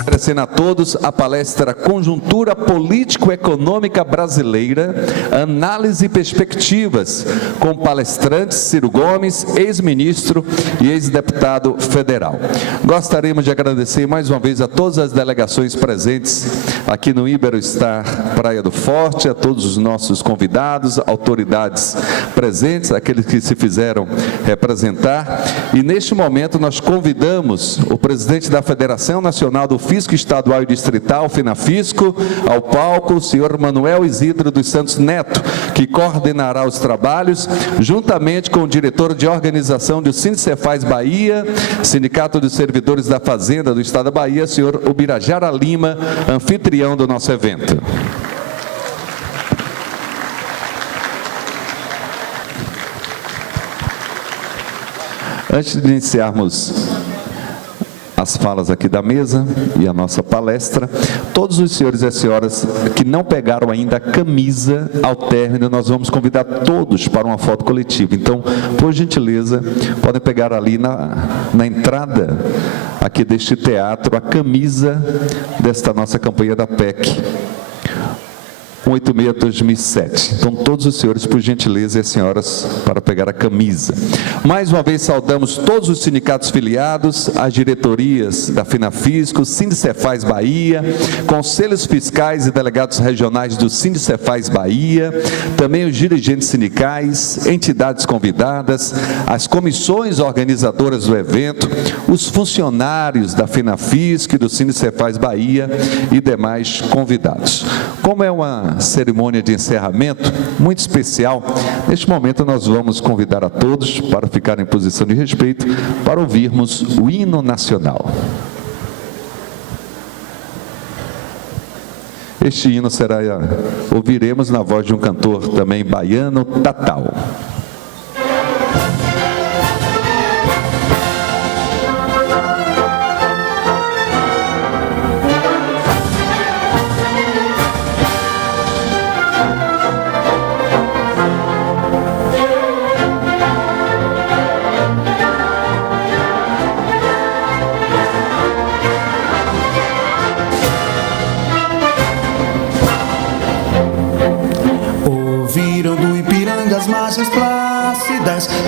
Oferecendo a todos a palestra Conjuntura Político-Econômica Brasileira, Análise e Perspectivas, com palestrante Ciro Gomes, ex-ministro e ex-deputado federal. Gostaríamos de agradecer mais uma vez a todas as delegações presentes aqui no Iberostar Praia do Forte, a todos os nossos convidados, autoridades presentes, aqueles que se fizeram representar. E neste momento nós convidamos o presidente da Federação Nacional do Fisco Estadual e Distrital, FENAFISCO, ao palco, o senhor Manuel Isidro dos Santos Neto, que coordenará os trabalhos, juntamente com o diretor de organização do Sindicefaz Bahia, Sindicato dos Servidores da Fazenda do Estado da Bahia, senhor Ubirajara Lima, anfitrião do nosso evento. Antes de iniciarmos as falas aqui da mesa e a nossa palestra, todos os senhores e senhoras que não pegaram ainda a camisa ao término, nós vamos convidar todos para uma foto coletiva. Então, por gentileza, podem pegar ali na entrada aqui deste teatro a camisa desta nossa campanha da PEC 186/2007. Então, todos os senhores, por gentileza, e as senhoras, para pegar a camisa. Mais uma vez, saudamos todos os sindicatos filiados, as diretorias da FENAFISCO, Sindicefaz Bahia, conselhos fiscais e delegados regionais do Sindicefaz Bahia, também os dirigentes sindicais, entidades convidadas, as comissões organizadoras do evento, os funcionários da FENAFISCO e do Sindicefaz Bahia e demais convidados. Como é uma cerimônia de encerramento muito especial, neste momento nós vamos convidar a todos para ficar em posição de respeito para ouvirmos o hino nacional. Este hino ouviremos na voz de um cantor também baiano, Tatal.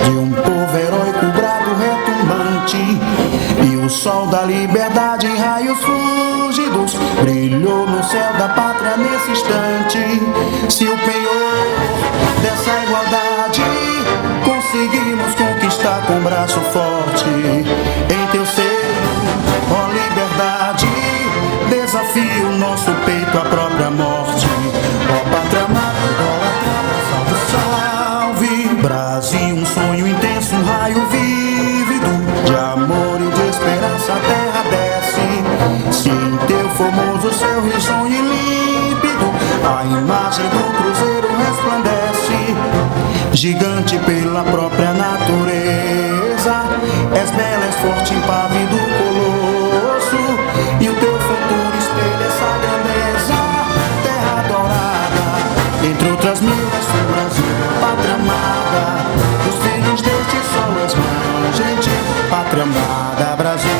De um povo heróico, brado, retumbante, e o sol da liberdade em raios fúlgidos brilhou no céu da pátria nesse instante. Se o penhor dessa igualdade conseguimos conquistar com braço forte, em teu seio, ó liberdade, desafio o nosso peito à própria morte. Ó pátria amada, Brasil, um sonho intenso, um raio vívido de amor e de esperança a terra desce. Se em teu formoso céu risonho e límpido a imagem do cruzeiro resplandece, gigante pela própria natureza, és bela, és forte, impávido colosso, e o teu futuro espelha essa grandeza. Terra adorada, entre outras mil, és o Brasil, pátria amada, os filhos deste sol, és mãe, gente, pátria amada, Brasil.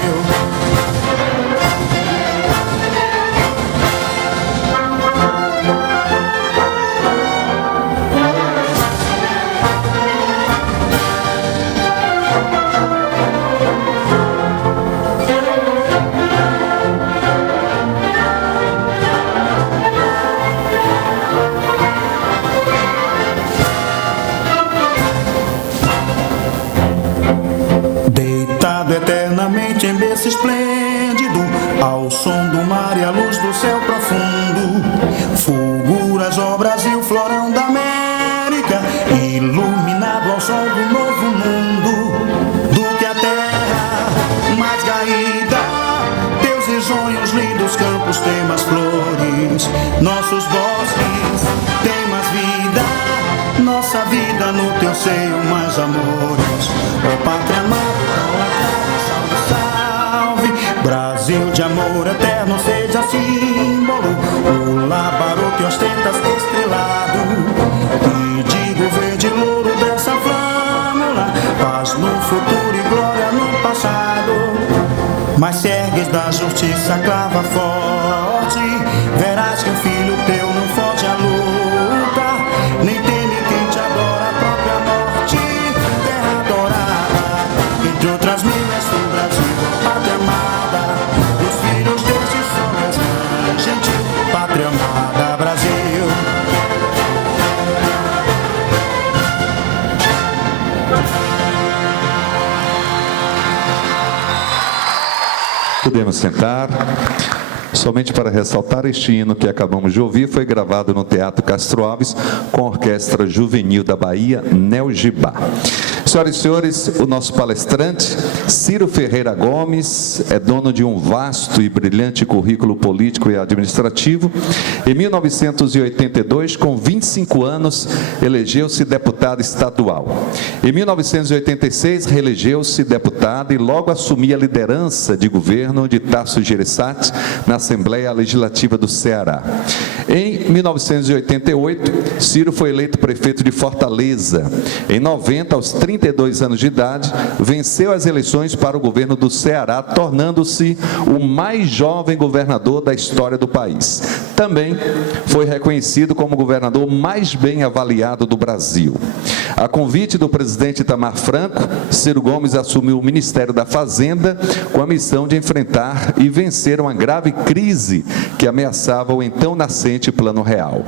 Em berço esplêndido, ao som do mar e à luz do céu profundo, fulguras, ó Brasil, florão da América, iluminado ao sol do novo mundo. Do que a terra mais garrida, teus risonhos, lindos campos têm mais flores, nossos bosques têm mais vida, nossa vida no teu seio mais amores. Ó pátria amada, Brasil de amor eterno, seja símbolo, o lábaro que ostentas estrelado, e digo verde louro dessa flâmula, paz no futuro e glória no passado. mas se ergues da justiça, clava forte. Verás que o filho teu não foge à luta, nem teme quem te adora a própria morte. Terra adorada, entre outras mil és tu, Brasil, pátria amada. Os filhos deste sol és mãe gentil, pátria amada, Brasil. Podemos sentar. Somente para ressaltar, este hino que acabamos de ouvir foi gravado no Teatro Castro Alves com a Orquestra Juvenil da Bahia, Neogibá. Senhoras e senhores, o nosso palestrante, Ciro Ferreira Gomes, é dono de um vasto e brilhante currículo político e administrativo. Em 1982, com 25 anos, elegeu-se deputado estadual. Em 1986, reelegeu-se deputado e logo assumia a liderança de governo de Tasso Gereissati na Assembleia Legislativa do Ceará. Em 1988, Ciro foi eleito prefeito de Fortaleza. Em 90, aos 32 anos de idade, venceu as eleições para o governo do Ceará, tornando-se o mais jovem governador da história do país. Também foi reconhecido como o governador mais bem avaliado do Brasil. A convite do presidente Itamar Franco, Ciro Gomes assumiu o Ministério da Fazenda com a missão de enfrentar e vencer uma grave crise que ameaçava o então nascente Plano Real.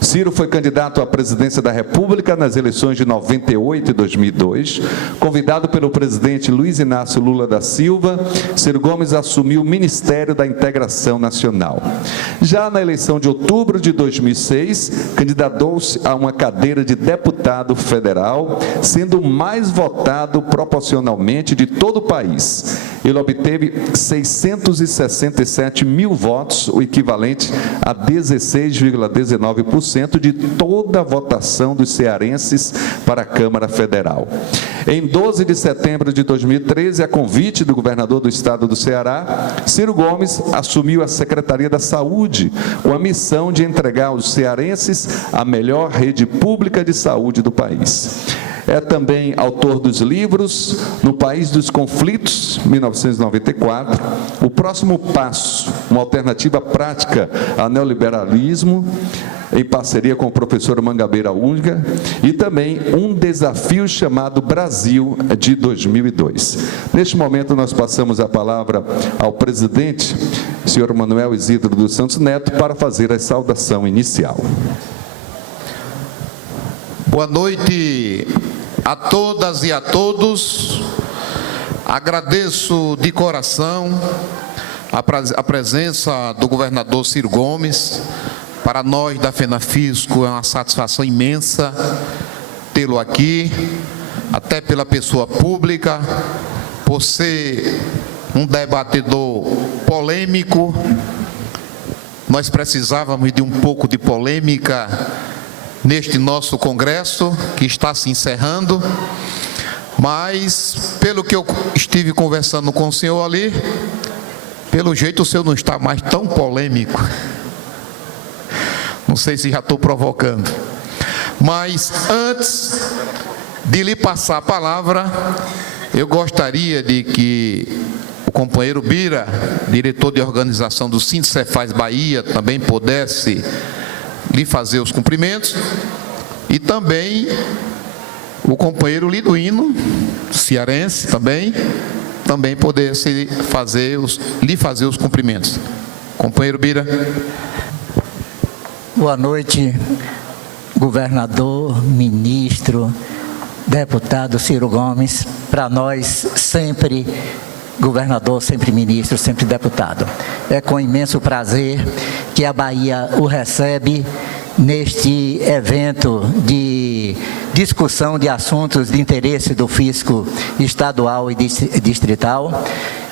Ciro foi candidato à presidência da República nas eleições de 98 e 2002. Convidado pelo presidente Luiz Inácio Lula da Silva, Ciro Gomes assumiu o Ministério da Integração Nacional. Já na eleição de outubro de 2006, candidatou-se a uma cadeira de deputado federal, sendo o mais votado proporcionalmente de todo o país. Ele obteve 667 mil votos, o equivalente a 16,19% de toda a votação dos cearenses para a Câmara Federal. Em 12 de setembro de 2013, a convite do governador do estado do Ceará, Ciro Gomes assumiu a Secretaria da Saúde, com a missão de entregar aos cearenses a melhor rede pública de saúde do país. É também autor dos livros No País dos Conflitos, 1994, O Próximo Passo, uma alternativa prática ao neoliberalismo, em parceria com o professor Mangabeira Unga, e também Um Desafio Chamado Brasil, de 2002. Neste momento, nós passamos a palavra ao presidente, senhor Manuel Isidro dos Santos Neto, para fazer a saudação inicial. Boa noite a todas e a todos. Agradeço de coração a presença do governador Ciro Gomes. Para nós da FENAFISCO é uma satisfação imensa tê-lo aqui, até pela pessoa pública, por ser um debatedor polêmico. Nós precisávamos de um pouco de polêmica neste nosso congresso, que está se encerrando, mas, pelo que eu estive conversando com o senhor ali, pelo jeito o senhor não está mais tão polêmico. Não sei se já estou provocando. Mas, antes de lhe passar a palavra, eu gostaria de que o companheiro Bira, diretor de organização do Sindicefaz Bahia, também pudesse lhe fazer os cumprimentos, e também o companheiro Liduíno, cearense também pudesse lhe fazer os cumprimentos. Companheiro Bira. Boa noite, governador, ministro, deputado Ciro Gomes. Para nós, sempre governador, sempre ministro, sempre deputado. É com imenso prazer que a Bahia o recebe neste evento de discussão de assuntos de interesse do fisco estadual e distrital,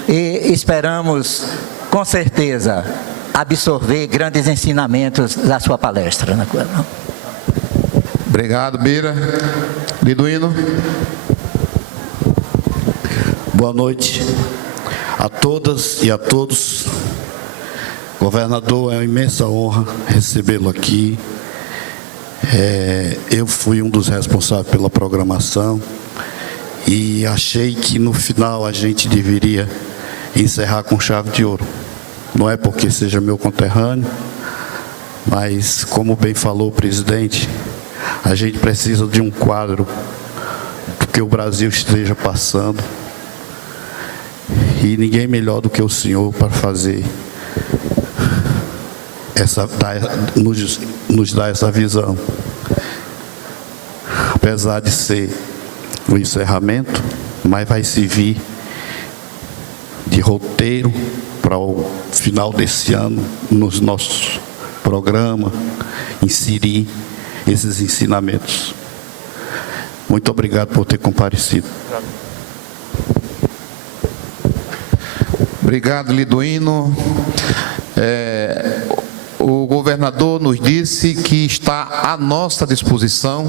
e esperamos, com certeza, absorver grandes ensinamentos da sua palestra. Obrigado, Bira. Liduíno. Boa noite a todas e a todos. Governador, é uma imensa honra recebê-lo aqui. Eu fui um dos responsáveis pela programação e achei que no final a gente deveria encerrar com chave de ouro. Não é porque seja meu conterrâneo, mas, como bem falou o presidente, a gente precisa de um quadro do que o Brasil esteja passando. E ninguém melhor do que o senhor para fazer nos dar essa visão. Apesar de ser o encerramento, mas vai servir de roteiro para o final desse ano, nos nossos programas, inserir esses ensinamentos. Muito obrigado por ter comparecido. Obrigado, Liduíno. O governador nos disse que está à nossa disposição.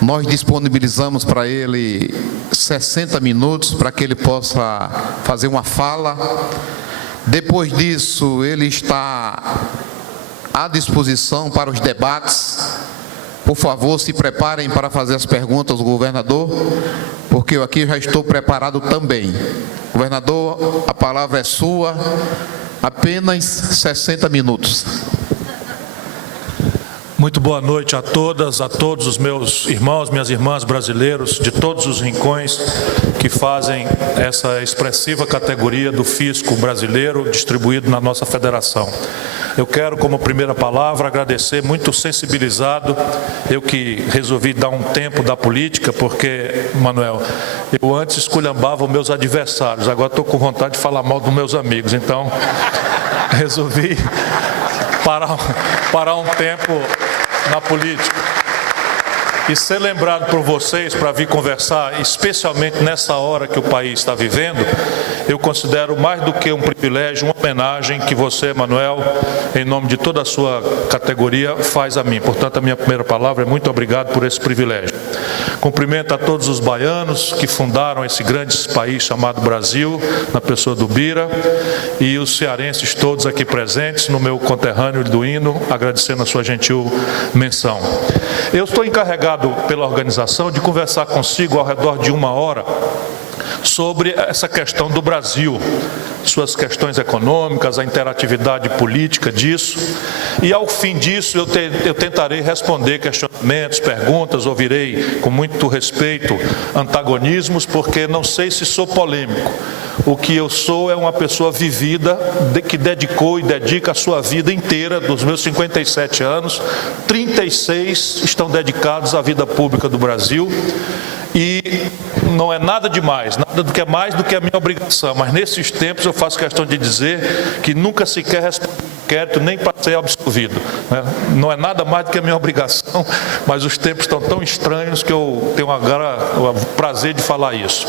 Nós disponibilizamos para ele 60 minutos para que ele possa fazer uma fala. Depois disso, ele está à disposição para os debates. Por favor, se preparem para fazer as perguntas ao governador, porque eu aqui já estou preparado também. Governador, a palavra é sua, apenas 60 minutos. Muito boa noite a todas, a todos os meus irmãos, minhas irmãs brasileiros, de todos os rincões que fazem essa expressiva categoria do fisco brasileiro distribuído na nossa federação. Eu quero, como primeira palavra, agradecer, muito sensibilizado, eu que resolvi dar um tempo da política, porque, Manuel, eu antes esculhambava os meus adversários, agora estou com vontade de falar mal dos meus amigos, então resolvi parar um tempo na política e ser lembrado por vocês para vir conversar, especialmente nessa hora que o país está vivendo. Eu considero mais do que um privilégio, uma homenagem que você, Manuel, em nome de toda a sua categoria, faz a mim. Portanto, a minha primeira palavra é muito obrigado por esse privilégio. Cumprimento a todos os baianos que fundaram esse grande país chamado Brasil, na pessoa do Bira, e os cearenses todos aqui presentes, no meu conterrâneo Liduíno, agradecendo a sua gentil menção. Eu estou encarregado pela organização de conversar consigo ao redor de 1 hora sobre essa questão do Brasil, suas questões econômicas, a interatividade política disso, e ao fim disso eu tentarei responder questionamentos, perguntas, ouvirei com muito respeito antagonismos, porque não sei se sou polêmico. O que eu sou é uma pessoa vivida, que dedicou e dedica a sua vida inteira, dos meus 57 anos, 36 estão dedicados à vida pública do Brasil, e não é nada demais, nada do que é mais do que a minha obrigação, mas nesses tempos eu faço questão de dizer que nunca sequer respondi inquérito nem para ser absolvido, né? Não é nada mais do que a minha obrigação, mas os tempos estão tão estranhos que eu tenho agora o prazer de falar isso.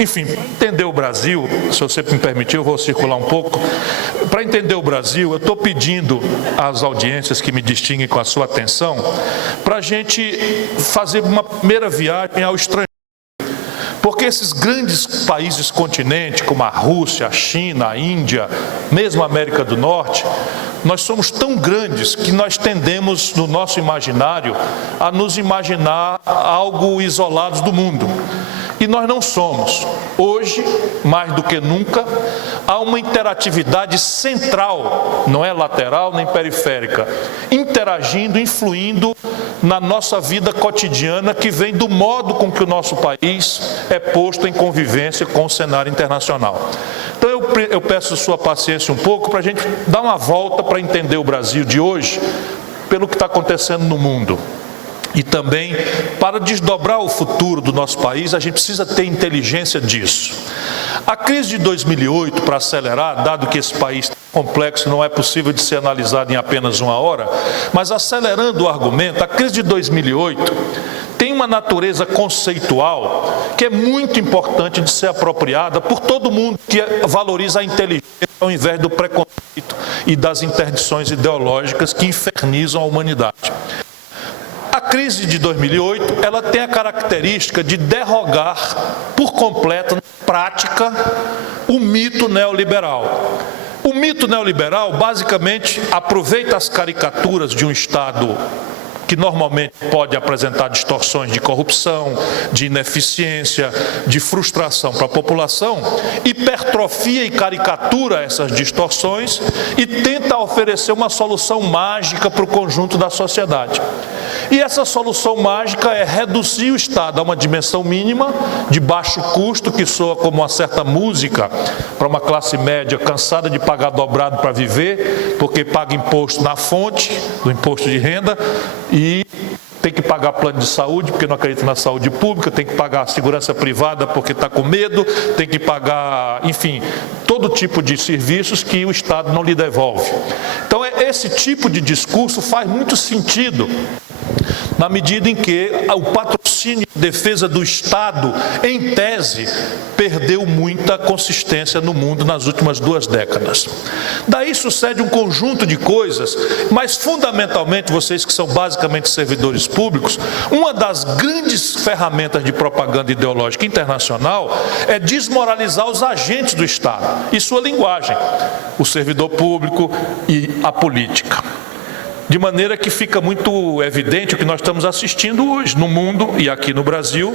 Enfim, para entender o Brasil, se você me permitir, eu vou circular um pouco. Para entender o Brasil, eu estou pedindo às audiências que me distinguem com a sua atenção, para a gente fazer uma primeira viagem ao estrangeiro. Porque esses grandes países continentes, como a Rússia, a China, a Índia, mesmo a América do Norte, nós somos tão grandes que nós tendemos, no nosso imaginário, a nos imaginar algo isolados do mundo. E nós não somos. Hoje, mais do que nunca, há uma interatividade central, não é lateral nem periférica, interagindo, influindo na nossa vida cotidiana, que vem do modo com que o nosso país é posto em convivência com o cenário internacional. Então eu peço sua paciência um pouco para a gente dar uma volta para entender o Brasil de hoje, pelo que está acontecendo no mundo. E também, para desdobrar o futuro do nosso país, a gente precisa ter inteligência disso. A crise de 2008, para acelerar, dado que esse país complexo não é possível de ser analisado em apenas 1 hora, mas acelerando o argumento, a crise de 2008 tem uma natureza conceitual que é muito importante de ser apropriada por todo mundo que valoriza a inteligência ao invés do preconceito e das interdições ideológicas que infernizam a humanidade. A crise de 2008, ela tem a característica de derrogar por completo, na prática, o mito neoliberal. O mito neoliberal, basicamente, aproveita as caricaturas de um Estado que normalmente pode apresentar distorções de corrupção, de ineficiência, de frustração para a população, hipertrofia e caricatura essas distorções e tenta oferecer uma solução mágica para o conjunto da sociedade. E essa solução mágica é reduzir o Estado a uma dimensão mínima, de baixo custo, que soa como uma certa música para uma classe média cansada de pagar dobrado para viver, porque paga imposto na fonte do imposto de renda e tem que pagar plano de saúde porque não acredita na saúde pública, tem que pagar segurança privada porque está com medo, tem que pagar, enfim, todo tipo de serviços que o Estado não lhe devolve. Então, esse tipo de discurso faz muito sentido na medida em que o patrocínio e defesa do Estado, em tese, perdeu muita consistência no mundo nas últimas 2 décadas. Daí sucede um conjunto de coisas, mas fundamentalmente, vocês que são basicamente servidores públicos, uma das grandes ferramentas de propaganda ideológica internacional é desmoralizar os agentes do Estado e sua linguagem, o servidor público e a política. De maneira que fica muito evidente o que nós estamos assistindo hoje no mundo e aqui no Brasil,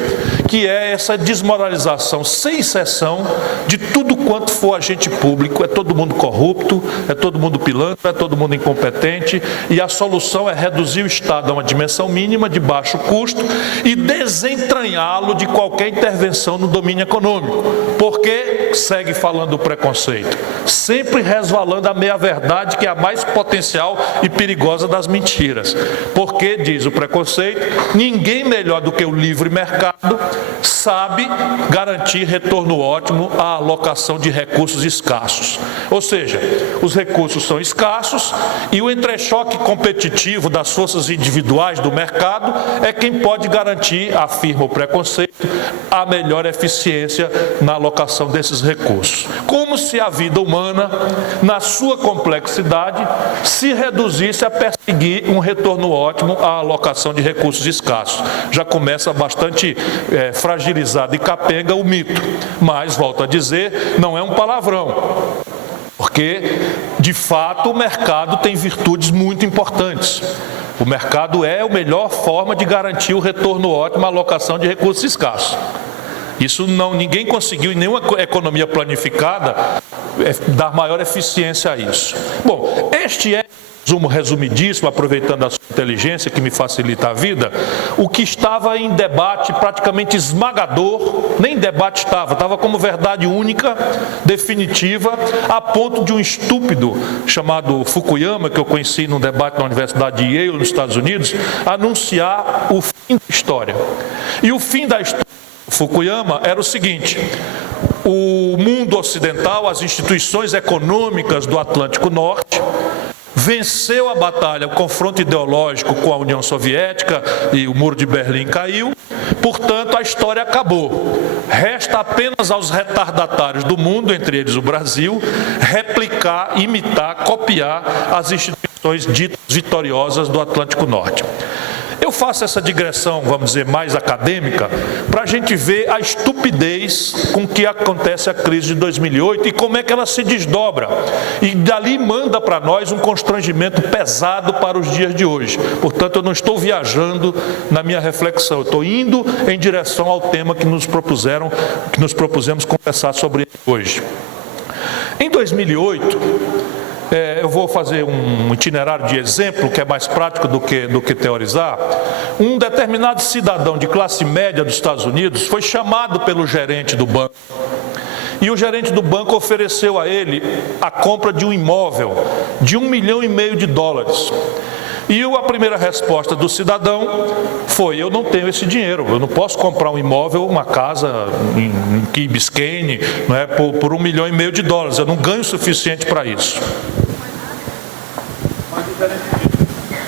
que é essa desmoralização sem exceção de tudo quanto for agente público. É todo mundo corrupto, é todo mundo pilantra, é todo mundo incompetente, e a solução é reduzir o Estado a uma dimensão mínima de baixo custo e desentranhá-lo de qualquer intervenção no domínio econômico. Porque segue falando o preconceito, sempre resvalando a meia-verdade, que é a mais potencial e perigosa das mentiras. Porque, diz o preconceito, ninguém melhor do que o livre mercado sabe garantir retorno ótimo à alocação de recursos escassos. Ou seja, os recursos são escassos e o entrechoque competitivo das forças individuais do mercado é quem pode garantir, afirma o preconceito, a melhor eficiência na alocação desses recursos. Como se a vida humana, na sua complexidade, se reduzisse a perseguir um retorno ótimo à alocação de recursos escassos. Já começa bastante fragilizado e capenga o mito, mas, volto a dizer, não é um palavrão, porque, de fato, o mercado tem virtudes muito importantes. O mercado é a melhor forma de garantir o retorno ótimo à alocação de recursos escassos. Isso ninguém conseguiu em nenhuma economia planificada dar maior eficiência a isso. Bom, este é, resumidíssimo, aproveitando a sua inteligência que me facilita a vida, o que estava em debate praticamente esmagador, nem debate estava como verdade única, definitiva, a ponto de um estúpido chamado Fukuyama, que eu conheci num debate na Universidade de Yale, nos Estados Unidos, anunciar o fim da história. E o fim da história de Fukuyama era o seguinte: o mundo ocidental, as instituições econômicas do Atlântico Norte, venceu a batalha, o confronto ideológico com a União Soviética e o Muro de Berlim caiu, portanto a história acabou. Resta apenas aos retardatários do mundo, entre eles o Brasil, replicar, imitar, copiar as instituições ditas vitoriosas do Atlântico Norte. Eu faço essa digressão, vamos dizer, mais acadêmica, para a gente ver a estupidez com que acontece a crise de 2008 e como é que ela se desdobra. E dali manda para nós um constrangimento pesado para os dias de hoje. Portanto, eu não estou viajando na minha reflexão, eu estou indo em direção ao tema que nos propusemos conversar sobre hoje. Em 2008... eu vou fazer um itinerário de exemplo, que é mais prático do que teorizar. Um determinado cidadão de classe média dos Estados Unidos foi chamado pelo gerente do banco. E o gerente do banco ofereceu a ele a compra de um imóvel de $1,5 milhão. E a primeira resposta do cidadão foi: eu não tenho esse dinheiro, eu não posso comprar um imóvel, uma casa em Key Biscayne, não é, por $1,5 milhão, eu não ganho o suficiente para isso.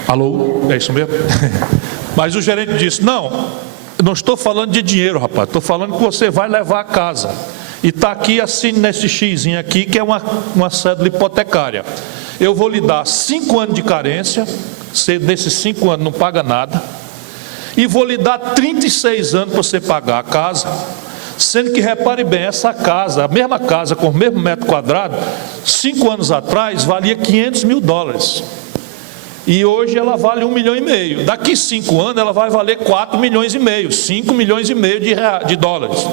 Alô? É isso mesmo? Mas o gerente disse: não estou falando de dinheiro, rapaz, estou falando que você vai levar a casa. E está aqui assim, nesse xizinho aqui, que é uma cédula hipotecária. Eu vou lhe dar 5 anos de carência, você nesses 5 anos não paga nada, e vou lhe dar 36 anos para você pagar a casa, sendo que, repare bem, essa casa, a mesma casa com o mesmo metro quadrado, 5 anos atrás valia $500 mil. E hoje ela vale 1,5 milhão. Daqui 5 anos ela vai valer 4,5 milhões, 5,5 milhões de dólares.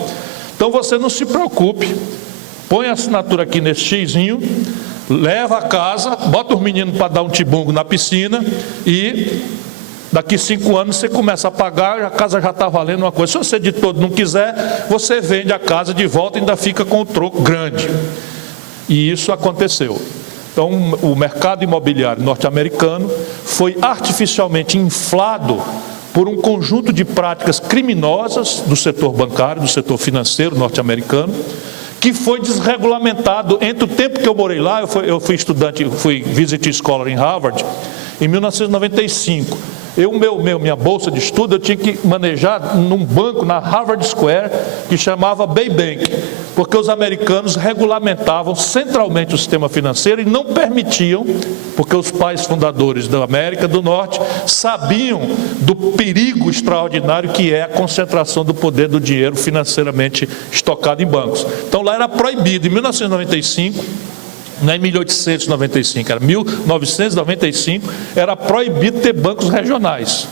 Então você não se preocupe, põe a assinatura aqui nesse xizinho, leva a casa, bota os meninos para dar um tibungo na piscina e daqui 5 anos você começa a pagar, a casa já está valendo uma coisa. Se você de todo não quiser, você vende a casa de volta e ainda fica com o troco grande. E isso aconteceu. Então, o mercado imobiliário norte-americano foi artificialmente inflado por um conjunto de práticas criminosas do setor bancário, do setor financeiro norte-americano, que foi desregulamentado. Entre o tempo que eu morei lá, eu fui estudante, fui visiting scholar em Harvard, em 1995. Minha bolsa de estudo, eu tinha que manejar num banco na Harvard Square, que chamava Bay Bank, porque os americanos regulamentavam centralmente o sistema financeiro e não permitiam, porque os pais fundadores da América do Norte sabiam do perigo extraordinário que é a concentração do poder do dinheiro financeiramente estocado em bancos. Então lá era proibido. Em 1995, não é em 1895, era 1995, era proibido ter bancos regionais.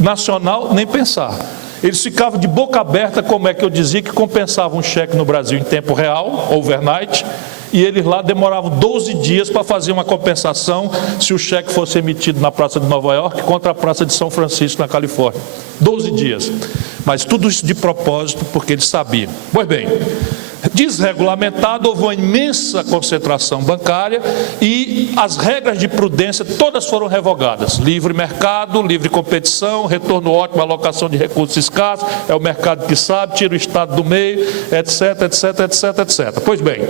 Nacional, nem pensar. Eles ficavam de boca aberta, como é que eu dizia, que compensavam um cheque no Brasil em tempo real, overnight, e eles lá demoravam 12 dias para fazer uma compensação se o cheque fosse emitido na Praça de Nova York contra a Praça de São Francisco, na Califórnia. 12 dias. Mas tudo isso de propósito, porque eles sabiam. Pois bem, desregulamentado, houve uma imensa concentração bancária e as regras de prudência todas foram revogadas. Livre mercado, livre competição, retorno ótimo, alocação de recursos escassos, é o mercado que sabe, tira o Estado do meio, etc, etc, etc, etc. Pois bem,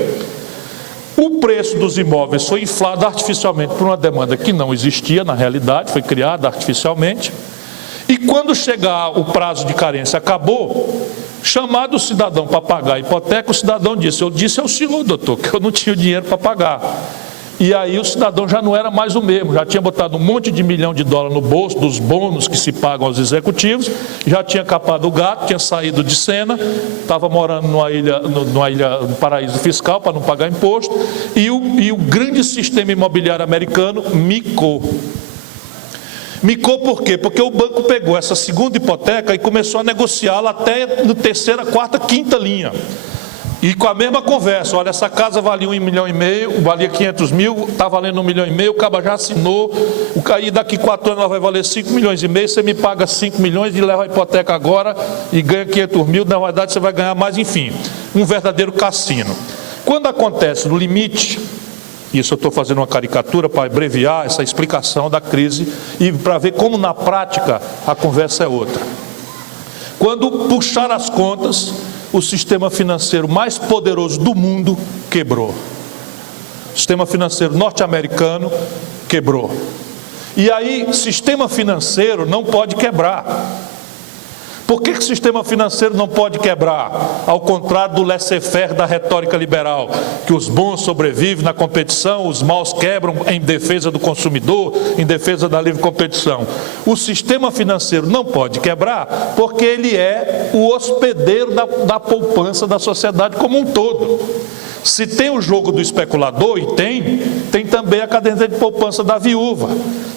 o preço dos imóveis foi inflado artificialmente por uma demanda que não existia na realidade, foi criada artificialmente, e quando chegar o prazo de carência acabou, chamado o cidadão para pagar a hipoteca, o cidadão disse: eu disse ao senhor, doutor, que eu não tinha dinheiro para pagar. E aí o cidadão já não era mais o mesmo, já tinha botado um monte de $1 milhão no bolso dos bônus que se pagam aos executivos, já tinha capado o gato, tinha saído de cena, estava morando numa ilha, no paraíso fiscal para não pagar imposto, e o grande sistema imobiliário americano micou. Micou por quê? Porque o banco pegou essa segunda hipoteca e começou a negociá-la até no terceira, quarta, quinta linha. E com a mesma conversa: olha, essa casa valia 1,5 milhão, valia 500 mil, está valendo 1,5 milhão, o caba já assinou, e daqui 4 anos ela vai valer 5,5 milhões, você me paga 5 milhões e leva a hipoteca agora e ganha 500 mil, na verdade você vai ganhar mais, enfim, um verdadeiro cassino. Quando acontece no limite, isso eu estou fazendo uma caricatura para abreviar essa explicação da crise e para ver como na prática a conversa é outra. Quando puxar as contas, o sistema financeiro mais poderoso do mundo quebrou. O sistema financeiro norte-americano quebrou. E aí, sistema financeiro não pode quebrar. Por que o sistema financeiro não pode quebrar? Ao contrário do laissez-faire da retórica liberal, que os bons sobrevivem na competição, os maus quebram em defesa do consumidor, em defesa da livre competição. O sistema financeiro não pode quebrar porque ele é o hospedeiro da poupança da sociedade como um todo. Se tem o jogo do especulador, e tem também a caderneta de poupança da viúva,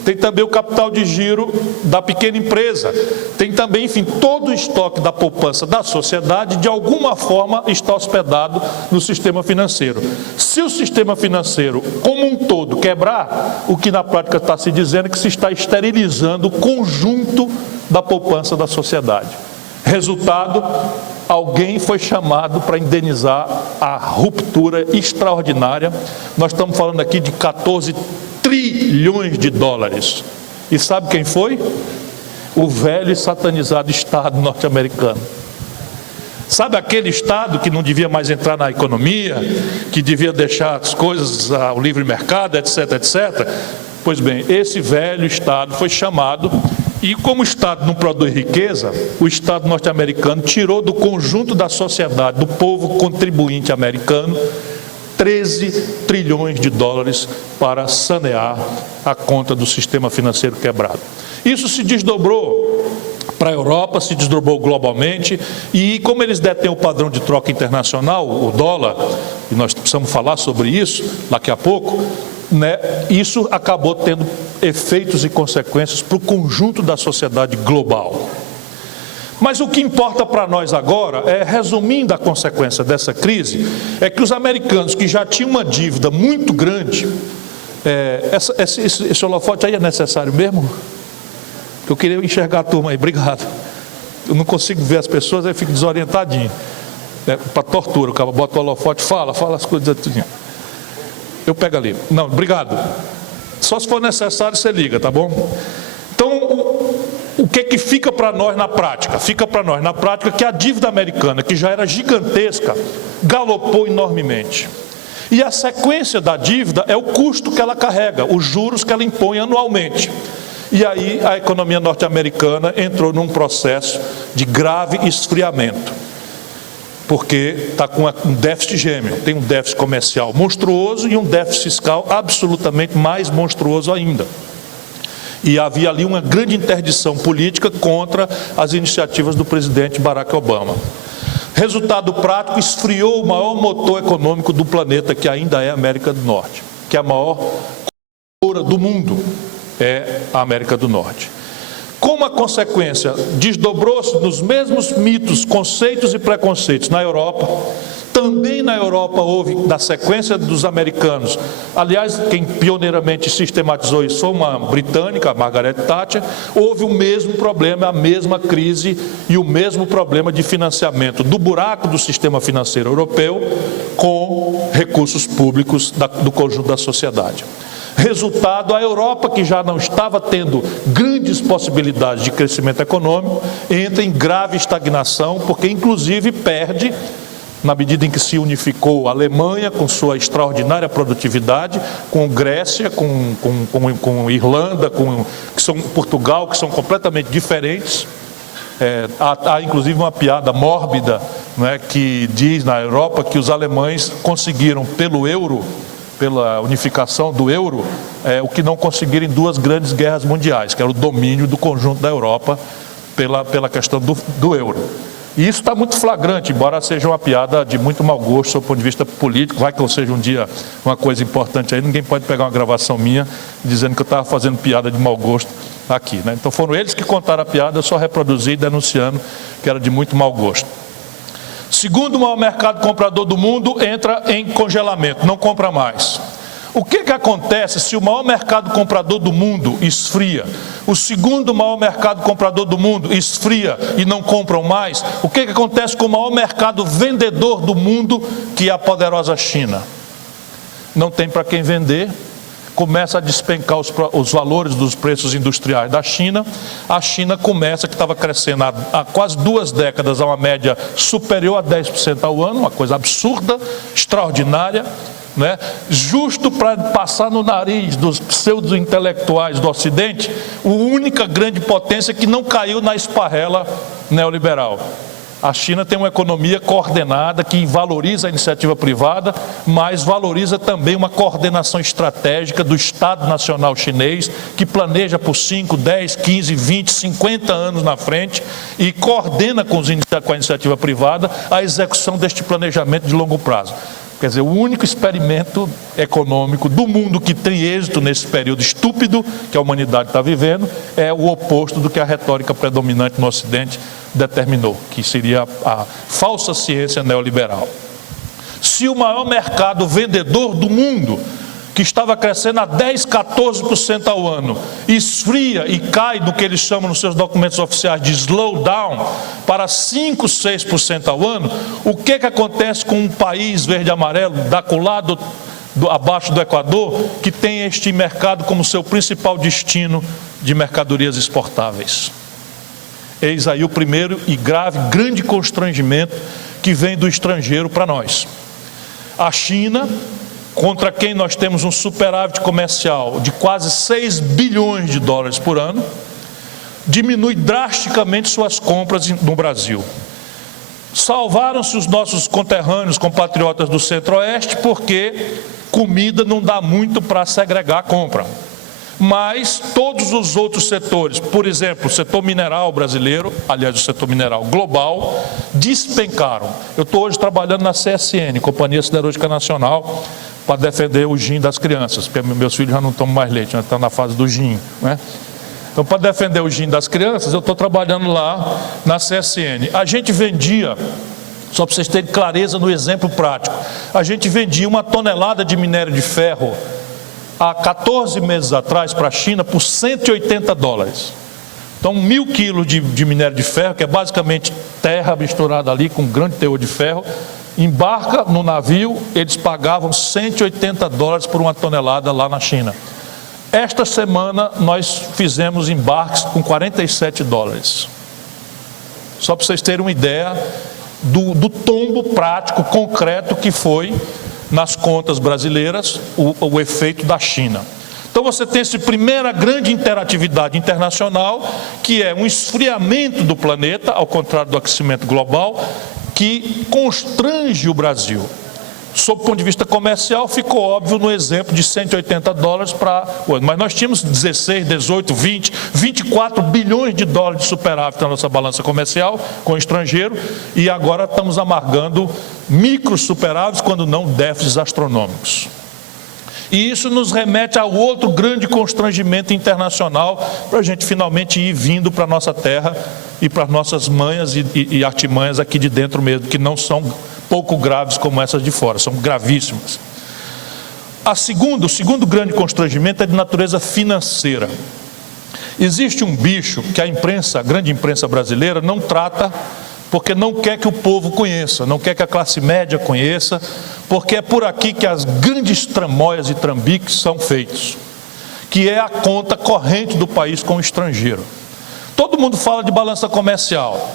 tem também o capital de giro da pequena empresa, tem também, enfim, todo o estoque da poupança da sociedade, de alguma forma, está hospedado no sistema financeiro. Se o sistema financeiro, como um todo, quebrar, o que na prática está se dizendo é que se está esterilizando o conjunto da poupança da sociedade. Resultado: alguém foi chamado para indenizar a ruptura extraordinária. Nós estamos falando aqui de 14 trilhões de dólares. E sabe quem foi? O velho e satanizado Estado norte-americano. Sabe aquele Estado que não devia mais entrar na economia, que devia deixar as coisas ao livre mercado, etc, etc? Pois bem, esse velho Estado foi chamado. E como o Estado não produz riqueza, o Estado norte-americano tirou do conjunto da sociedade, do povo contribuinte americano, 13 trilhões de dólares para sanear a conta do sistema financeiro quebrado. Isso se desdobrou para a Europa, se desdobrou globalmente, e como eles detêm o padrão de troca internacional, o dólar, e nós precisamos falar sobre isso daqui a pouco, né, isso acabou tendo efeitos e consequências para o conjunto da sociedade global. Mas o que importa para nós agora, resumindo a consequência dessa crise, é que os americanos que já tinham uma dívida muito grande, esse holofote aí é necessário mesmo? Eu queria enxergar a turma aí, obrigado. Eu não consigo ver as pessoas, aí fico desorientadinho. Para tortura, o cara bota o holofote, fala as coisas assim. Eu pego ali. Não, obrigado. Só se for necessário, você liga, tá bom? Então, o que fica para nós na prática? Fica para nós na prática que a dívida americana, que já era gigantesca, galopou enormemente. E a sequência da dívida é o custo que ela carrega, os juros que ela impõe anualmente. E aí a economia norte-americana entrou num processo de grave esfriamento, porque está com um déficit gêmeo, tem um déficit comercial monstruoso e um déficit fiscal absolutamente mais monstruoso ainda. E havia ali uma grande interdição política contra as iniciativas do presidente Barack Obama. Resultado prático, esfriou o maior motor econômico do planeta, que ainda é a América do Norte, que é a maior cultura do mundo, é a América do Norte. Como a consequência, desdobrou-se nos mesmos mitos, conceitos e preconceitos na Europa. Também na Europa houve, na sequência dos americanos, aliás, quem pioneiramente sistematizou isso foi uma britânica, a Margaret Thatcher, houve o mesmo problema, a mesma crise e o mesmo problema de financiamento do buraco do sistema financeiro europeu com recursos públicos do conjunto da sociedade. Resultado, a Europa, que já não estava tendo grandes possibilidades de crescimento econômico, entra em grave estagnação, porque inclusive perde, na medida em que se unificou a Alemanha com sua extraordinária produtividade, com Grécia, com Irlanda, com Portugal, que são completamente diferentes. Há inclusive uma piada mórbida, não é, que diz na Europa que os alemães conseguiram pelo euro, pela unificação do euro, o que não conseguiram em duas grandes guerras mundiais, que era o domínio do conjunto da Europa pela questão do euro. E isso está muito flagrante, embora seja uma piada de muito mau gosto do ponto de vista político, vai que eu seja um dia uma coisa importante aí, ninguém pode pegar uma gravação minha dizendo que eu estava fazendo piada de mau gosto aqui, né? Então foram eles que contaram a piada, eu só reproduzi denunciando que era de muito mau gosto. Segundo maior mercado comprador do mundo, entra em congelamento, não compra mais. O que acontece se o maior mercado comprador do mundo esfria? O segundo maior mercado comprador do mundo esfria e não compram mais? O que acontece com o maior mercado vendedor do mundo, que é a poderosa China? Não tem para quem vender, começa a despencar os valores dos preços industriais da China. A China começa, que estava crescendo há quase 2 décadas, a uma média superior a 10% ao ano, uma coisa absurda, extraordinária, né? Justo para passar no nariz dos pseudo-intelectuais do Ocidente, a única grande potência que não caiu na esparrela neoliberal. A China tem uma economia coordenada que valoriza a iniciativa privada, mas valoriza também uma coordenação estratégica do Estado Nacional Chinês, que planeja por 5, 10, 15, 20, 50 anos na frente e coordena com a iniciativa privada a execução deste planejamento de longo prazo. Quer dizer, o único experimento econômico do mundo que tem êxito nesse período estúpido que a humanidade está vivendo é o oposto do que a retórica predominante no Ocidente determinou, que seria a falsa ciência neoliberal. Se o maior mercado vendedor do mundo, que estava crescendo a 10, 14% ao ano, esfria e cai do que eles chamam nos seus documentos oficiais de slowdown para 5, 6% ao ano, o que acontece com um país verde-amarelo, da colado abaixo do Equador, que tem este mercado como seu principal destino de mercadorias exportáveis? Eis aí o primeiro e grande constrangimento que vem do estrangeiro para nós. A China, contra quem nós temos um superávit comercial de quase 6 bilhões de dólares por ano, diminui drasticamente suas compras no Brasil. Salvaram-se os nossos conterrâneos, compatriotas do Centro-Oeste, porque comida não dá muito para segregar a compra. Mas todos os outros setores, por exemplo, o setor mineral brasileiro, aliás, o setor mineral global, despencaram. Eu estou hoje trabalhando na CSN, Companhia Siderúrgica Nacional, para defender o gin das crianças, porque meus filhos já não tomam mais leite, já estão na fase do gin, né? Então, para defender o gin das crianças, eu estou trabalhando lá na CSN. A gente vendia, só para vocês terem clareza no exemplo prático, a gente vendia 1 tonelada de minério de ferro há 14 meses atrás para a China por $180. Então, 1.000 quilos de minério de ferro, que é basicamente terra misturada ali com grande teor de ferro, embarca no navio, eles pagavam $180 por 1 tonelada lá na China. Esta semana nós fizemos embarques com $47. Só para vocês terem uma ideia do tombo prático, concreto que foi nas contas brasileiras o efeito da China. Então você tem essa primeira grande interatividade internacional, que é um esfriamento do planeta, ao contrário do aquecimento global, que constrange o Brasil. Sob o ponto de vista comercial, ficou óbvio no exemplo de $180 para hoje. Mas nós tínhamos 16, 18, 20, 24 bilhões de dólares de superávit na nossa balança comercial com o estrangeiro, e agora estamos amargando micro superávites, quando não déficits astronômicos. E isso nos remete a outro grande constrangimento internacional para a gente finalmente ir vindo para a nossa terra e para as nossas manhas e artimanhas aqui de dentro mesmo, que não são pouco graves como essas de fora, são gravíssimas. O segundo grande constrangimento é de natureza financeira. Existe um bicho que a grande imprensa brasileira não trata, porque não quer que o povo conheça, não quer que a classe média conheça, porque é por aqui que as grandes tramóias e trambiques são feitos, que é a conta corrente do país com o estrangeiro. Todo mundo fala de balança comercial.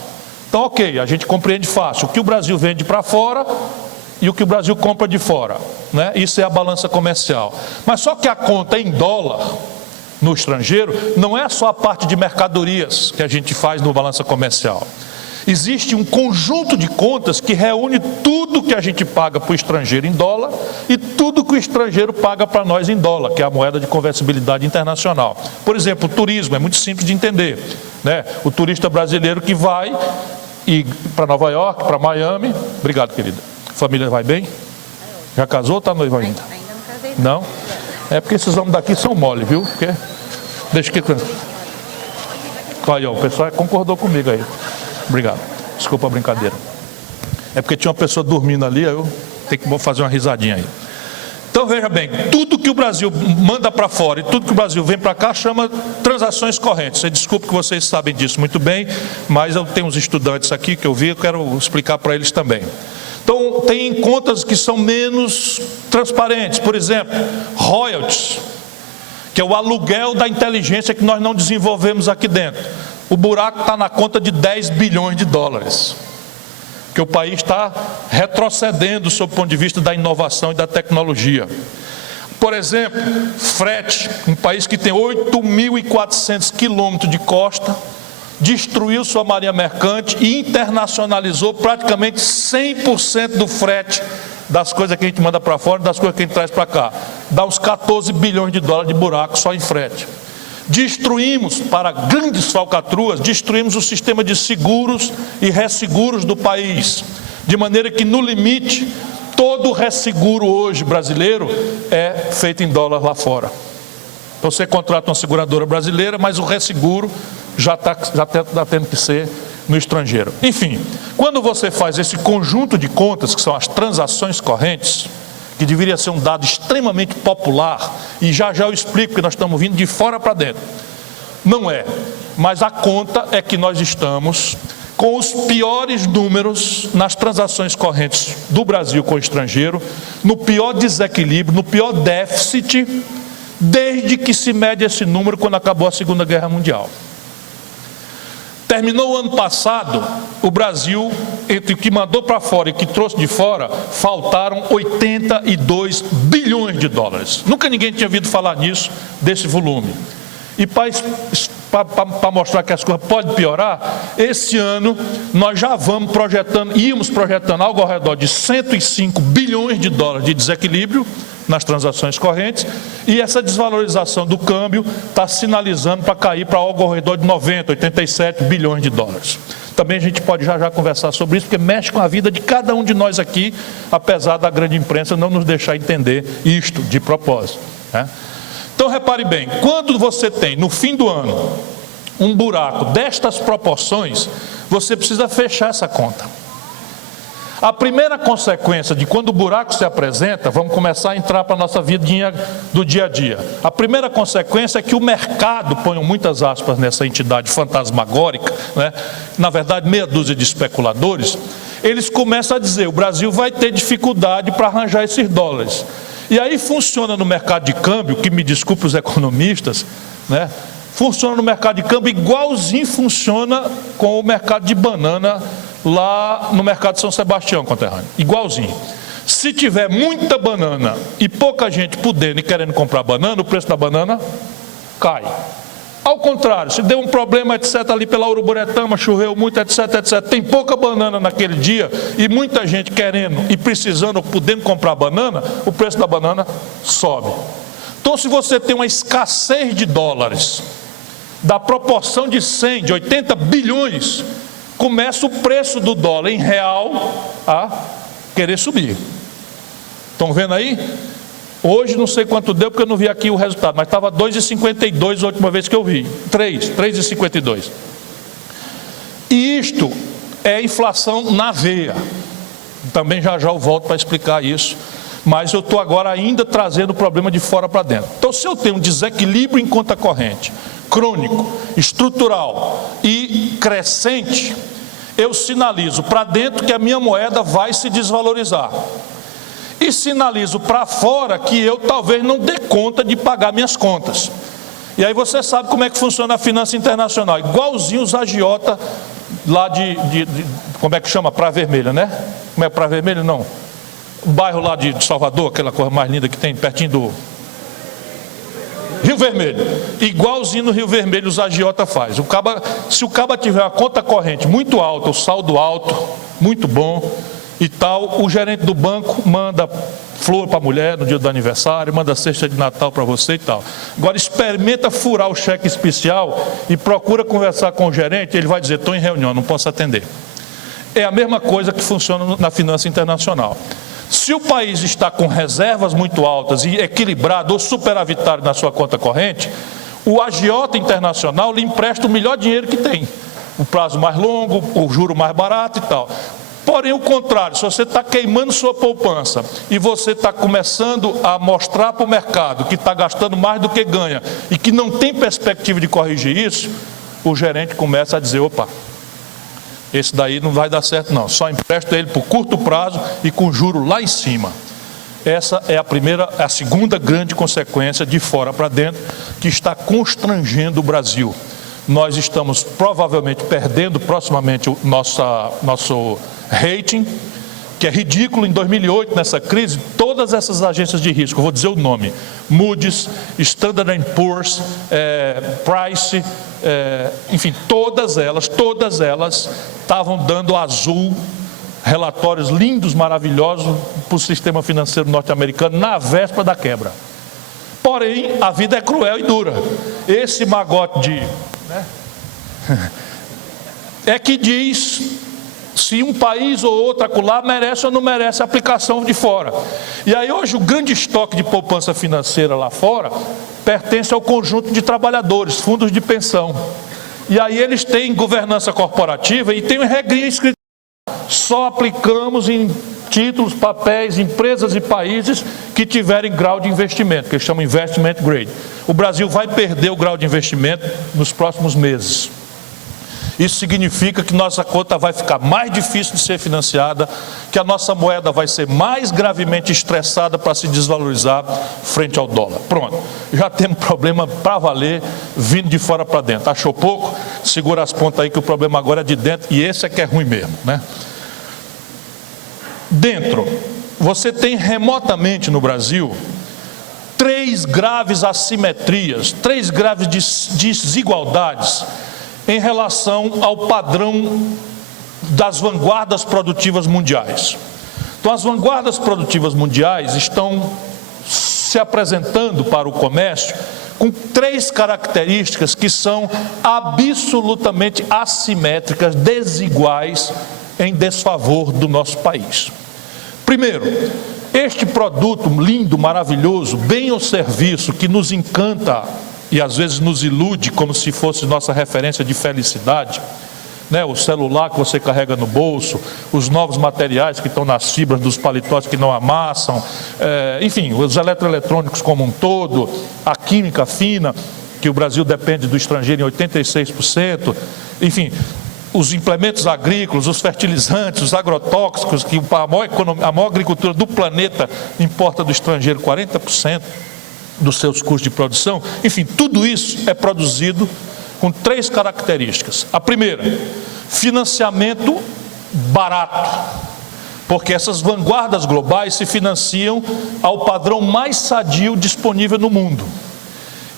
Então, ok, a gente compreende fácil o que o Brasil vende para fora e o que o Brasil compra de fora, né? Isso é a balança comercial. Mas só que a conta em dólar no estrangeiro não é só a parte de mercadorias que a gente faz no balança comercial. Existe um conjunto de contas que reúne tudo que a gente paga para o estrangeiro em dólar e tudo que o estrangeiro paga para nós em dólar, que é a moeda de conversibilidade internacional. Por exemplo, o turismo é muito simples de entender, né? O turista brasileiro que vai para Nova York, para Miami. Obrigado, querida. A família vai bem? Já casou ou está noiva ainda? Ainda não casei. Não? É porque esses homens daqui são mole, viu? Porque... Deixa que... Aí, ó, o pessoal concordou comigo aí. Obrigado. Desculpa a brincadeira. É porque tinha uma pessoa dormindo ali, aí eu tenho que fazer uma risadinha aí. Então veja bem, tudo que o Brasil manda para fora e tudo que o Brasil vem para cá chama transações correntes. Desculpe que vocês sabem disso muito bem, mas eu tenho uns estudantes aqui que eu vi, eu quero explicar para eles também. Então tem contas que são menos transparentes. Por exemplo, royalties, que é o aluguel da inteligência que nós não desenvolvemos aqui dentro. O buraco está na conta de $10 bilhões, que o país está retrocedendo sob o ponto de vista da inovação e da tecnologia. Por exemplo, frete, um país que tem 8.400 quilômetros de costa, destruiu sua marinha mercante e internacionalizou praticamente 100% do frete das coisas que a gente manda para fora e das coisas que a gente traz para cá. Dá uns $14 bilhões de buraco só em frete. Destruímos, para grandes falcatruas, destruímos o sistema de seguros e resseguros do país, de maneira que, no limite, todo o resseguro hoje brasileiro é feito em dólar lá fora. Então você contrata uma seguradora brasileira, mas o resseguro já está tendo que ser no estrangeiro. Enfim, quando você faz esse conjunto de contas, que são as transações correntes, que deveria ser um dado extremamente popular, e já eu explico que nós estamos vindo de fora para dentro. Não é, mas a conta é que nós estamos com os piores números nas transações correntes do Brasil com o estrangeiro, no pior desequilíbrio, no pior déficit, desde que se mede esse número quando acabou a Segunda Guerra Mundial. Terminou o ano passado, o Brasil, entre o que mandou para fora e o que trouxe de fora, faltaram $82 bilhões. Nunca ninguém tinha ouvido falar nisso, desse volume. E para mostrar que as coisas podem piorar, esse ano nós já íamos projetando algo ao redor de $105 bilhões de desequilíbrio, nas transações correntes, e essa desvalorização do câmbio está sinalizando para cair para algo ao redor de 90, 87 bilhões de dólares. Também a gente pode já conversar sobre isso, porque mexe com a vida de cada um de nós aqui, apesar da grande imprensa não nos deixar entender isto de propósito, né? Então repare bem, quando você tem no fim do ano um buraco destas proporções, você precisa fechar essa conta. A primeira consequência de quando o buraco se apresenta, vamos começar a entrar para a nossa vidinha do dia a dia. A primeira consequência é que o mercado, ponham muitas aspas nessa entidade fantasmagórica, né? Na verdade meia dúzia de especuladores, eles começam a dizer, o Brasil vai ter dificuldade para arranjar esses dólares. E aí funciona no mercado de câmbio, que me desculpe os economistas, né? Funciona no mercado de câmbio igualzinho funciona com o mercado de banana lá no mercado de São Sebastião, conterrâneo. Igualzinho. Se tiver muita banana e pouca gente podendo e querendo comprar banana, o preço da banana cai. Ao contrário, se deu um problema, etc., ali pela Uruburetama, choveu muito, etc., tem pouca banana naquele dia e muita gente querendo e precisando, podendo comprar banana, o preço da banana sobe. Então, se você tem uma escassez de dólares, da proporção de 100, de 80 bilhões, começa o preço do dólar em real a querer subir. Estão vendo aí? Hoje não sei quanto deu, porque eu não vi aqui o resultado, mas estava 2,52 a última vez que eu vi. 3,52. E isto é inflação na veia. Também já eu volto para explicar isso. Mas eu estou agora ainda trazendo o problema de fora para dentro. Então, se eu tenho um desequilíbrio em conta corrente, crônico, estrutural e crescente, eu sinalizo para dentro que a minha moeda vai se desvalorizar. E sinalizo para fora que eu talvez não dê conta de pagar minhas contas. E aí você sabe como é que funciona a finança internacional. Igualzinho os agiota lá como é que chama? Praia Vermelha, né? Como é Praia Vermelha? Não. O bairro lá de Salvador, aquela coisa mais linda que tem, pertinho do Rio Vermelho. Igualzinho no Rio Vermelho os agiota faz. Se o caba tiver uma conta corrente muito alta, o saldo alto, muito bom e tal, o gerente do banco manda flor para a mulher no dia do aniversário, manda cesta de Natal para você e tal. Agora experimenta furar o cheque especial e procura conversar com o gerente, ele vai dizer, estou em reunião, não posso atender. É a mesma coisa que funciona na finança internacional. Se o país está com reservas muito altas e equilibrado ou superavitário na sua conta corrente, o agiota internacional lhe empresta o melhor dinheiro que tem. O prazo mais longo, o juro mais barato e tal. Porém, o contrário, se você está queimando sua poupança e você está começando a mostrar para o mercado que está gastando mais do que ganha e que não tem perspectiva de corrigir isso, o gerente começa a dizer, opa, esse daí não vai dar certo não, só empresta ele por curto prazo e com juro lá em cima. Essa é a segunda grande consequência de fora para dentro que está constrangendo o Brasil. Nós estamos provavelmente perdendo proximamente o nosso rating, que é ridículo. Em 2008, nessa crise, todas essas agências de risco, vou dizer o nome, Moody's, Standard & Poor's, Price, enfim, todas elas estavam dando azul, relatórios lindos, maravilhosos para o sistema financeiro norte-americano na véspera da quebra. Porém, a vida é cruel e dura. Esse magote é que diz se um país ou outro acolá merece ou não merece a aplicação de fora. E aí hoje o grande estoque de poupança financeira lá fora pertence ao conjunto de trabalhadores, fundos de pensão. E aí eles têm governança corporativa e tem uma regrinha escrita: só aplicamos em títulos, papéis, empresas e países que tiverem grau de investimento, que eles chamam investment grade. O Brasil vai perder o grau de investimento nos próximos meses. Isso significa que nossa conta vai ficar mais difícil de ser financiada, que a nossa moeda vai ser mais gravemente estressada para se desvalorizar frente ao dólar. Pronto, já temos problema para valer vindo de fora para dentro. Achou pouco? Segura as pontas aí que o problema agora é de dentro e esse é que é ruim mesmo, né? Dentro, você tem remotamente no Brasil 3 graves assimetrias, 3 graves desigualdades em relação ao padrão das vanguardas produtivas mundiais. Então, as vanguardas produtivas mundiais estão se apresentando para o comércio com 3 características que são absolutamente assimétricas, desiguais, em desfavor do nosso país. Primeiro, este produto lindo, maravilhoso, bem ou serviço que nos encanta e às vezes nos ilude como se fosse nossa referência de felicidade, né? O celular que você carrega no bolso, os novos materiais que estão nas fibras dos paletós que não amassam, enfim, os eletroeletrônicos como um todo, a química fina, que o Brasil depende do estrangeiro em 86%, enfim, os implementos agrícolas, os fertilizantes, os agrotóxicos, que a maior agricultura do planeta importa do estrangeiro 40% dos seus custos de produção. Enfim, tudo isso é produzido com 3 características. A primeira, financiamento barato, porque essas vanguardas globais se financiam ao padrão mais sadio disponível no mundo.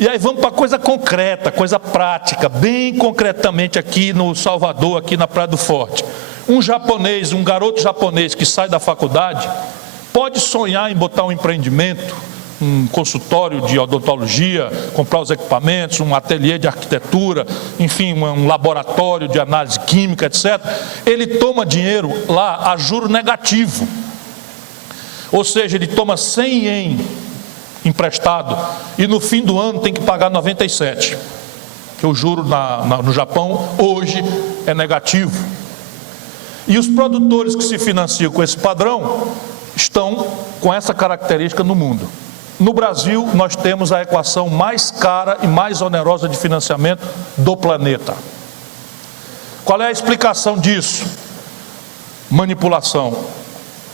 E aí vamos para coisa concreta, coisa prática, bem concretamente aqui no Salvador, aqui na Praia do Forte. Um japonês, um garoto japonês que sai da faculdade, pode sonhar em botar um empreendimento, um consultório de odontologia, comprar os equipamentos, um ateliê de arquitetura, enfim, um laboratório de análise química, etc. Ele toma dinheiro lá a juro negativo. Ou seja, ele toma 100 ien emprestado e no fim do ano tem que pagar 97. Que o juro no Japão hoje é negativo. E os produtores que se financiam com esse padrão estão com essa característica no mundo. No Brasil, nós temos a equação mais cara e mais onerosa de financiamento do planeta. Qual é a explicação disso? Manipulação,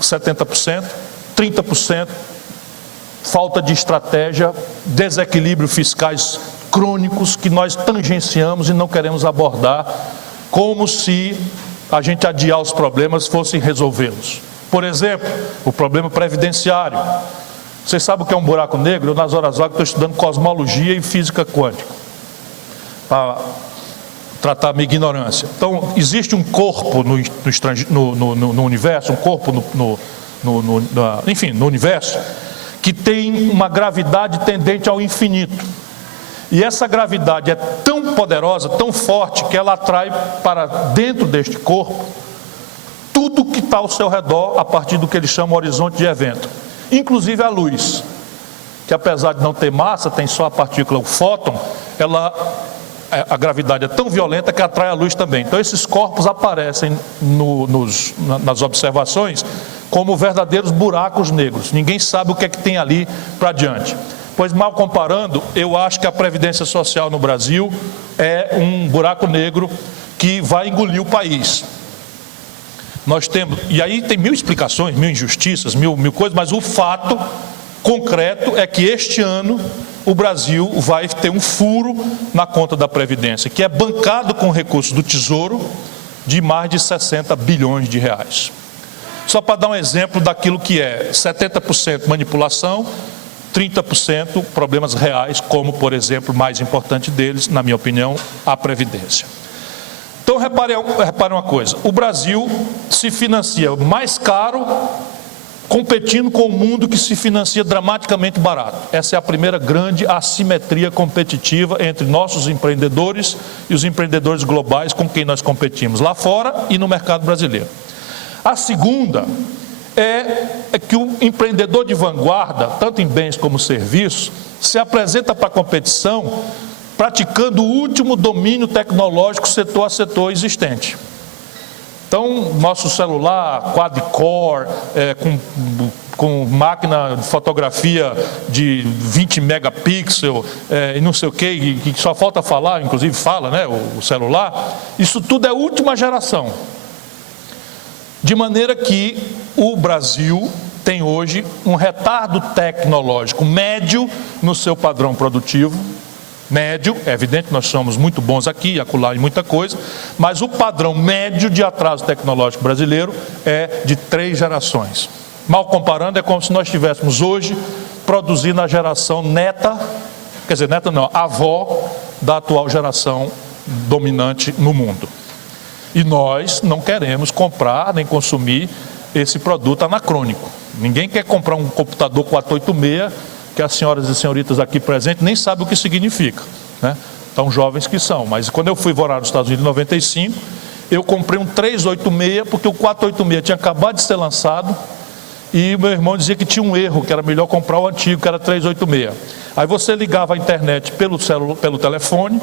70%, 30%, falta de estratégia, desequilíbrio fiscais crônicos que nós tangenciamos e não queremos abordar, como se a gente adiar os problemas fosse resolvê-los. Por exemplo, o problema previdenciário. Vocês sabem o que é um buraco negro? Eu, nas horas vagas, estou estudando cosmologia e física quântica, para tratar a minha ignorância. Então, existe um corpo no universo, um corpo no universo, que tem uma gravidade tendente ao infinito. E essa gravidade é tão poderosa, tão forte, que ela atrai para dentro deste corpo tudo que está ao seu redor, a partir do que eles chamam de horizonte de evento. Inclusive a luz, que apesar de não ter massa, tem só a partícula, o fóton, a gravidade é tão violenta que atrai a luz também. Então esses corpos aparecem nas observações como verdadeiros buracos negros. Ninguém sabe o que é que tem ali para diante. Pois, mal comparando, eu acho que a Previdência Social no Brasil é um buraco negro que vai engolir o país. Nós temos, e aí tem 1000 explicações, 1000 injustiças, mil coisas, mas o fato concreto é que este ano o Brasil vai ter um furo na conta da Previdência, que é bancado com recursos do Tesouro de mais de 60 bilhões de reais. Só para dar um exemplo daquilo que é 70% manipulação, 30% problemas reais, como, por exemplo, o mais importante deles, na minha opinião, a Previdência. Então, reparem uma coisa, o Brasil se financia mais caro, competindo com o mundo que se financia dramaticamente barato. Essa é a primeira grande assimetria competitiva entre nossos empreendedores e os empreendedores globais com quem nós competimos, lá fora e no mercado brasileiro. A segunda é que o empreendedor de vanguarda, tanto em bens como serviços, se apresenta para a competição praticando o último domínio tecnológico setor a setor existente. Então, nosso celular quad-core, com máquina de fotografia de 20 megapixels, e não sei o que só falta falar, inclusive fala, né, o celular, isso tudo é última geração. De maneira que o Brasil tem hoje um retardo tecnológico médio no seu padrão produtivo. Médio, é evidente que nós somos muito bons aqui e acolá em muita coisa, mas o padrão médio de atraso tecnológico brasileiro é de 3 gerações. Mal comparando, é como se nós estivéssemos hoje produzindo a geração neta, quer dizer, neta não, avó da atual geração dominante no mundo. E nós não queremos comprar nem consumir esse produto anacrônico. Ninguém quer comprar um computador 486 que as senhoras e senhoritas aqui presentes nem sabem o que significa, né? Tão jovens que são. Mas quando eu fui morar nos Estados Unidos em 95, eu comprei um 386, porque o 486 tinha acabado de ser lançado, e o meu irmão dizia que tinha um erro, que era melhor comprar o antigo, que era 386. Aí você ligava a internet pelo telefone,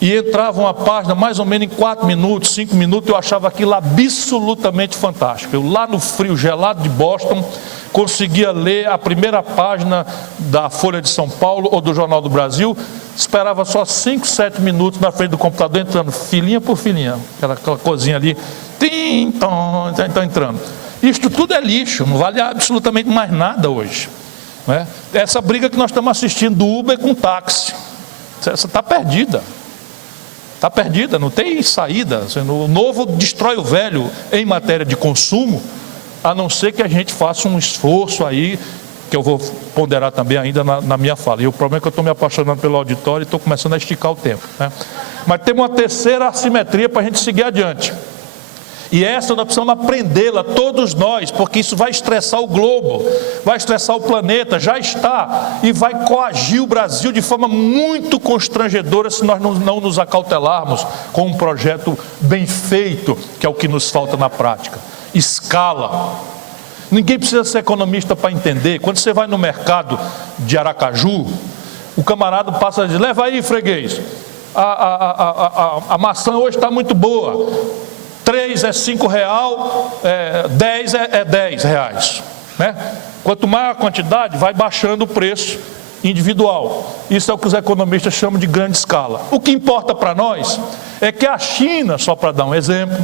e entrava uma página mais ou menos em 4 minutos, 5 minutos, eu achava aquilo absolutamente fantástico. Eu lá no frio gelado de Boston, conseguia ler a primeira página da Folha de São Paulo ou do Jornal do Brasil, esperava só 5, 7 minutos na frente do computador, entrando filinha por filinha, aquela coisinha ali, então entrando. Isto tudo é lixo, não vale absolutamente mais nada hoje, né? Essa briga que nós estamos assistindo do Uber com táxi, essa está perdida. Está perdida, não tem saída. O novo destrói o velho em matéria de consumo, a não ser que a gente faça um esforço aí, que eu vou ponderar também ainda na minha fala. E o problema é que eu estou me apaixonando pelo auditório e estou começando a esticar o tempo, né? Mas tem uma terceira assimetria para a gente seguir adiante. E essa nós precisamos aprendê-la, todos nós, porque isso vai estressar o globo, vai estressar o planeta, já está, e vai coagir o Brasil de forma muito constrangedora se nós não nos acautelarmos com um projeto bem feito, que é o que nos falta na prática. Escala. Ninguém precisa ser economista para entender. Quando você vai no mercado de Aracaju, o camarada passa a dizer: leva aí, freguês, a maçã hoje está muito boa. 3 é R$5, 10 é R$10, né? Quanto maior a quantidade, vai baixando o preço individual. Isso é o que os economistas chamam de grande escala. O que importa para nós é que a China, só para dar um exemplo,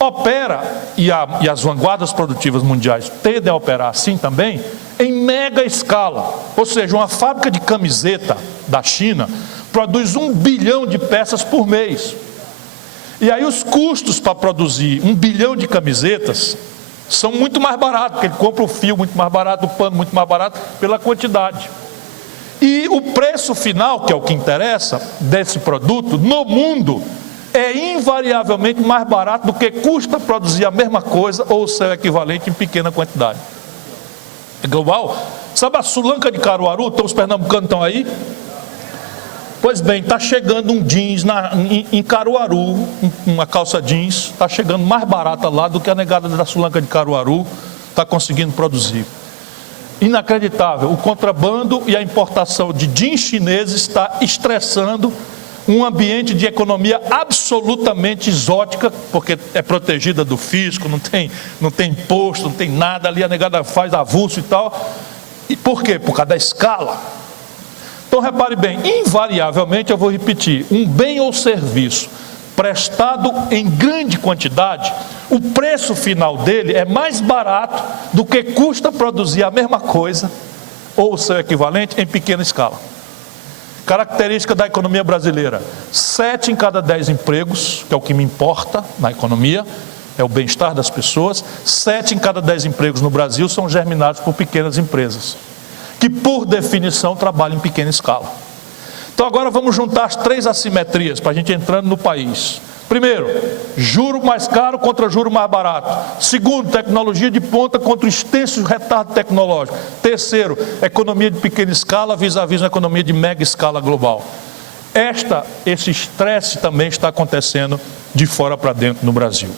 opera, e as vanguardas produtivas mundiais tendem a operar assim também, em mega escala. Ou seja, uma fábrica de camiseta da China produz 1 bilhão de peças por mês. E aí os custos para produzir 1 bilhão de camisetas são muito mais baratos, porque ele compra o fio muito mais barato, o pano muito mais barato, pela quantidade. E o preço final, que é o que interessa, desse produto, no mundo, é invariavelmente mais barato do que custa produzir a mesma coisa, ou o seu equivalente em pequena quantidade. É global. Sabe a Sulanca de Caruaru? Então os pernambucanos estão aí? Pois bem, está chegando um jeans em Caruaru, uma calça jeans, está chegando mais barata lá do que a negada da Sulanca de Caruaru está conseguindo produzir. Inacreditável. O contrabando e a importação de jeans chineses está estressando um ambiente de economia absolutamente exótica, porque é protegida do fisco, não tem imposto, não tem nada ali, a negada faz avulso e tal. E por quê? Por causa da escala. Então repare bem, invariavelmente eu vou repetir, um bem ou serviço prestado em grande quantidade, o preço final dele é mais barato do que custa produzir a mesma coisa, ou o seu equivalente, em pequena escala. Característica da economia brasileira: 7 em cada 10 empregos, que é o que me importa na economia, é o bem-estar das pessoas. 7 em cada 10 empregos no Brasil são germinados por pequenas empresas, que por definição trabalham em pequena escala. Então agora vamos juntar as 3 assimetrias para a gente entrando no país. Primeiro, juro mais caro contra juro mais barato. Segundo, tecnologia de ponta contra o extenso retardo tecnológico. Terceiro, economia de pequena escala vis-à-vis uma economia de mega escala global. Esse estresse também está acontecendo de fora para dentro no Brasil.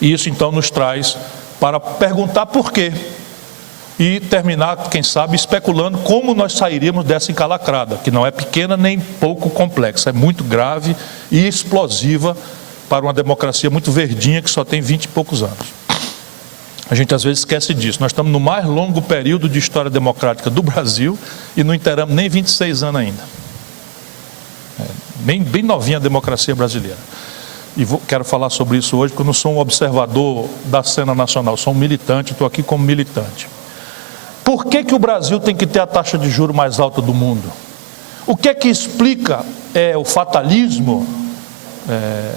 E isso então nos traz para perguntar por quê. E terminar, quem sabe, especulando como nós sairíamos dessa encalacrada, que não é pequena nem pouco complexa, é muito grave e explosiva para uma democracia muito verdinha que só tem 20 e poucos anos. A gente às vezes esquece disso. Nós estamos no mais longo período de história democrática do Brasil e não inteiramos nem 26 anos ainda. Bem novinha a democracia brasileira. E quero falar sobre isso hoje, porque eu não sou um observador da cena nacional, sou um militante, estou aqui como militante. Por que o Brasil tem que ter a taxa de juros mais alta do mundo? O que é que explica o fatalismo,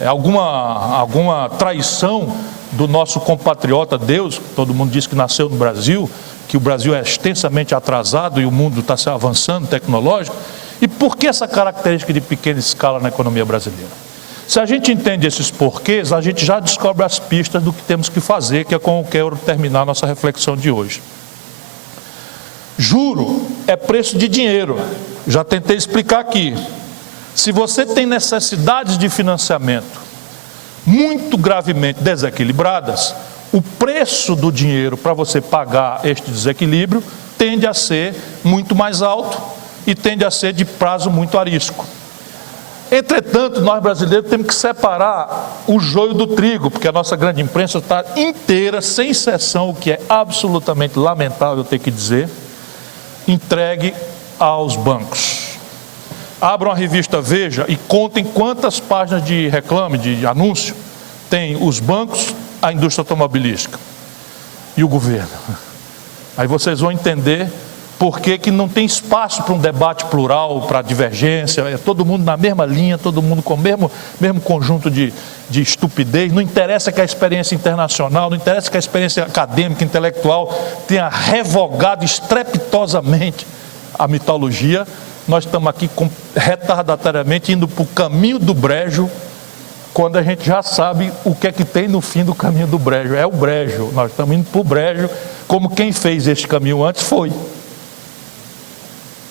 alguma traição do nosso compatriota Deus? Todo mundo diz que nasceu no Brasil, que o Brasil é extensamente atrasado e o mundo está se avançando tecnológico. E por que essa característica de pequena escala na economia brasileira? Se a gente entende esses porquês, a gente já descobre as pistas do que temos que fazer, que é com o que eu quero terminar a nossa reflexão de hoje. Juro é preço de dinheiro. Já tentei explicar aqui. Se você tem necessidades de financiamento muito gravemente desequilibradas, o preço do dinheiro para você pagar este desequilíbrio tende a ser muito mais alto e tende a ser de prazo muito arisco. Entretanto, nós brasileiros temos que separar o joio do trigo, porque a nossa grande imprensa está inteira, sem exceção, o que é absolutamente lamentável ter que dizer, entregue aos bancos. Abram a revista Veja e contem quantas páginas de reclame, de anúncio, tem os bancos, a indústria automobilística e o governo. Aí vocês vão entender por que não tem espaço para um debate plural, para divergência, é todo mundo na mesma linha, todo mundo com o mesmo conjunto de estupidez. Não interessa que a experiência internacional, não interessa que a experiência acadêmica, intelectual tenha revogado estrepitosamente a mitologia. Nós estamos aqui retardatoriamente indo para o caminho do brejo, quando a gente já sabe o que é que tem no fim do caminho do brejo. É o brejo, nós estamos indo para o brejo, como quem fez este caminho antes foi.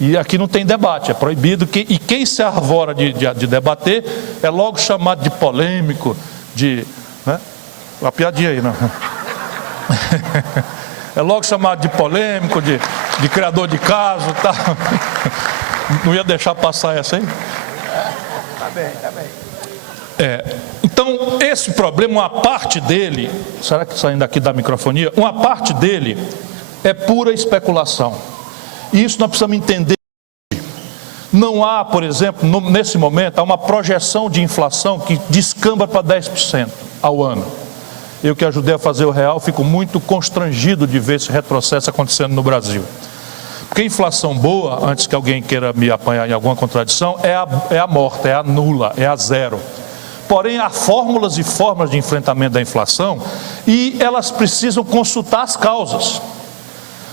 E aqui não tem debate, é proibido, e quem se arvora de debater é logo chamado de polêmico, né? Uma piadinha aí, não? É logo chamado de polêmico, de criador de caso, tá? Não ia deixar passar essa aí? Tá bem. Então, esse problema, uma parte dele, será que saindo aqui da microfonia? Uma parte dele é pura especulação. E isso nós precisamos entender. Não há, por exemplo, nesse momento, há uma projeção de inflação que descamba para 10% ao ano. Eu que ajudei a fazer o real, fico muito constrangido de ver esse retrocesso acontecendo no Brasil. Porque a inflação boa, antes que alguém queira me apanhar em alguma contradição, é a morta, é a nula, é a zero. Porém, há fórmulas e formas de enfrentamento da inflação e elas precisam consultar as causas.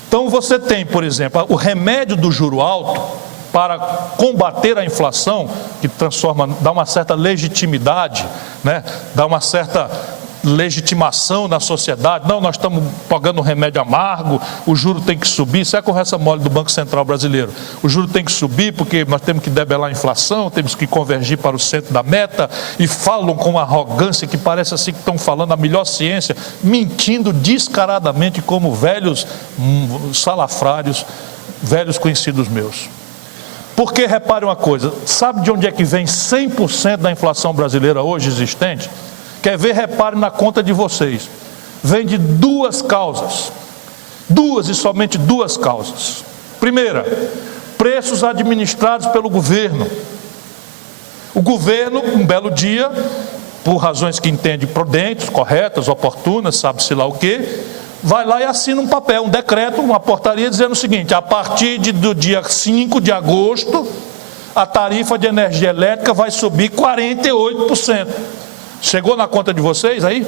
Então você tem, por exemplo, o remédio do juro alto para combater a inflação, que dá uma certa legitimidade, né? Dá uma certa legitimação na sociedade. Não, nós estamos pagando um remédio amargo, o juro tem que subir. Isso é a conversa mole do Banco Central brasileiro. O juro tem que subir porque nós temos que debelar a inflação, temos que convergir para o centro da meta, e falam com uma arrogância que parece assim que estão falando a melhor ciência, mentindo descaradamente como velhos salafrários, velhos conhecidos meus. Porque, repare uma coisa, sabe de onde é que vem 100% da inflação brasileira hoje existente? Quer ver? Repare na conta de vocês. Vem de duas causas. Duas e somente duas causas. Primeira, preços administrados pelo governo. O governo, um belo dia, por razões que entende prudentes, corretas, oportunas, sabe-se lá o quê, vai lá e assina um papel, um decreto, uma portaria dizendo o seguinte: a partir do dia 5 de agosto, a tarifa de energia elétrica vai subir 48%. Chegou na conta de vocês aí?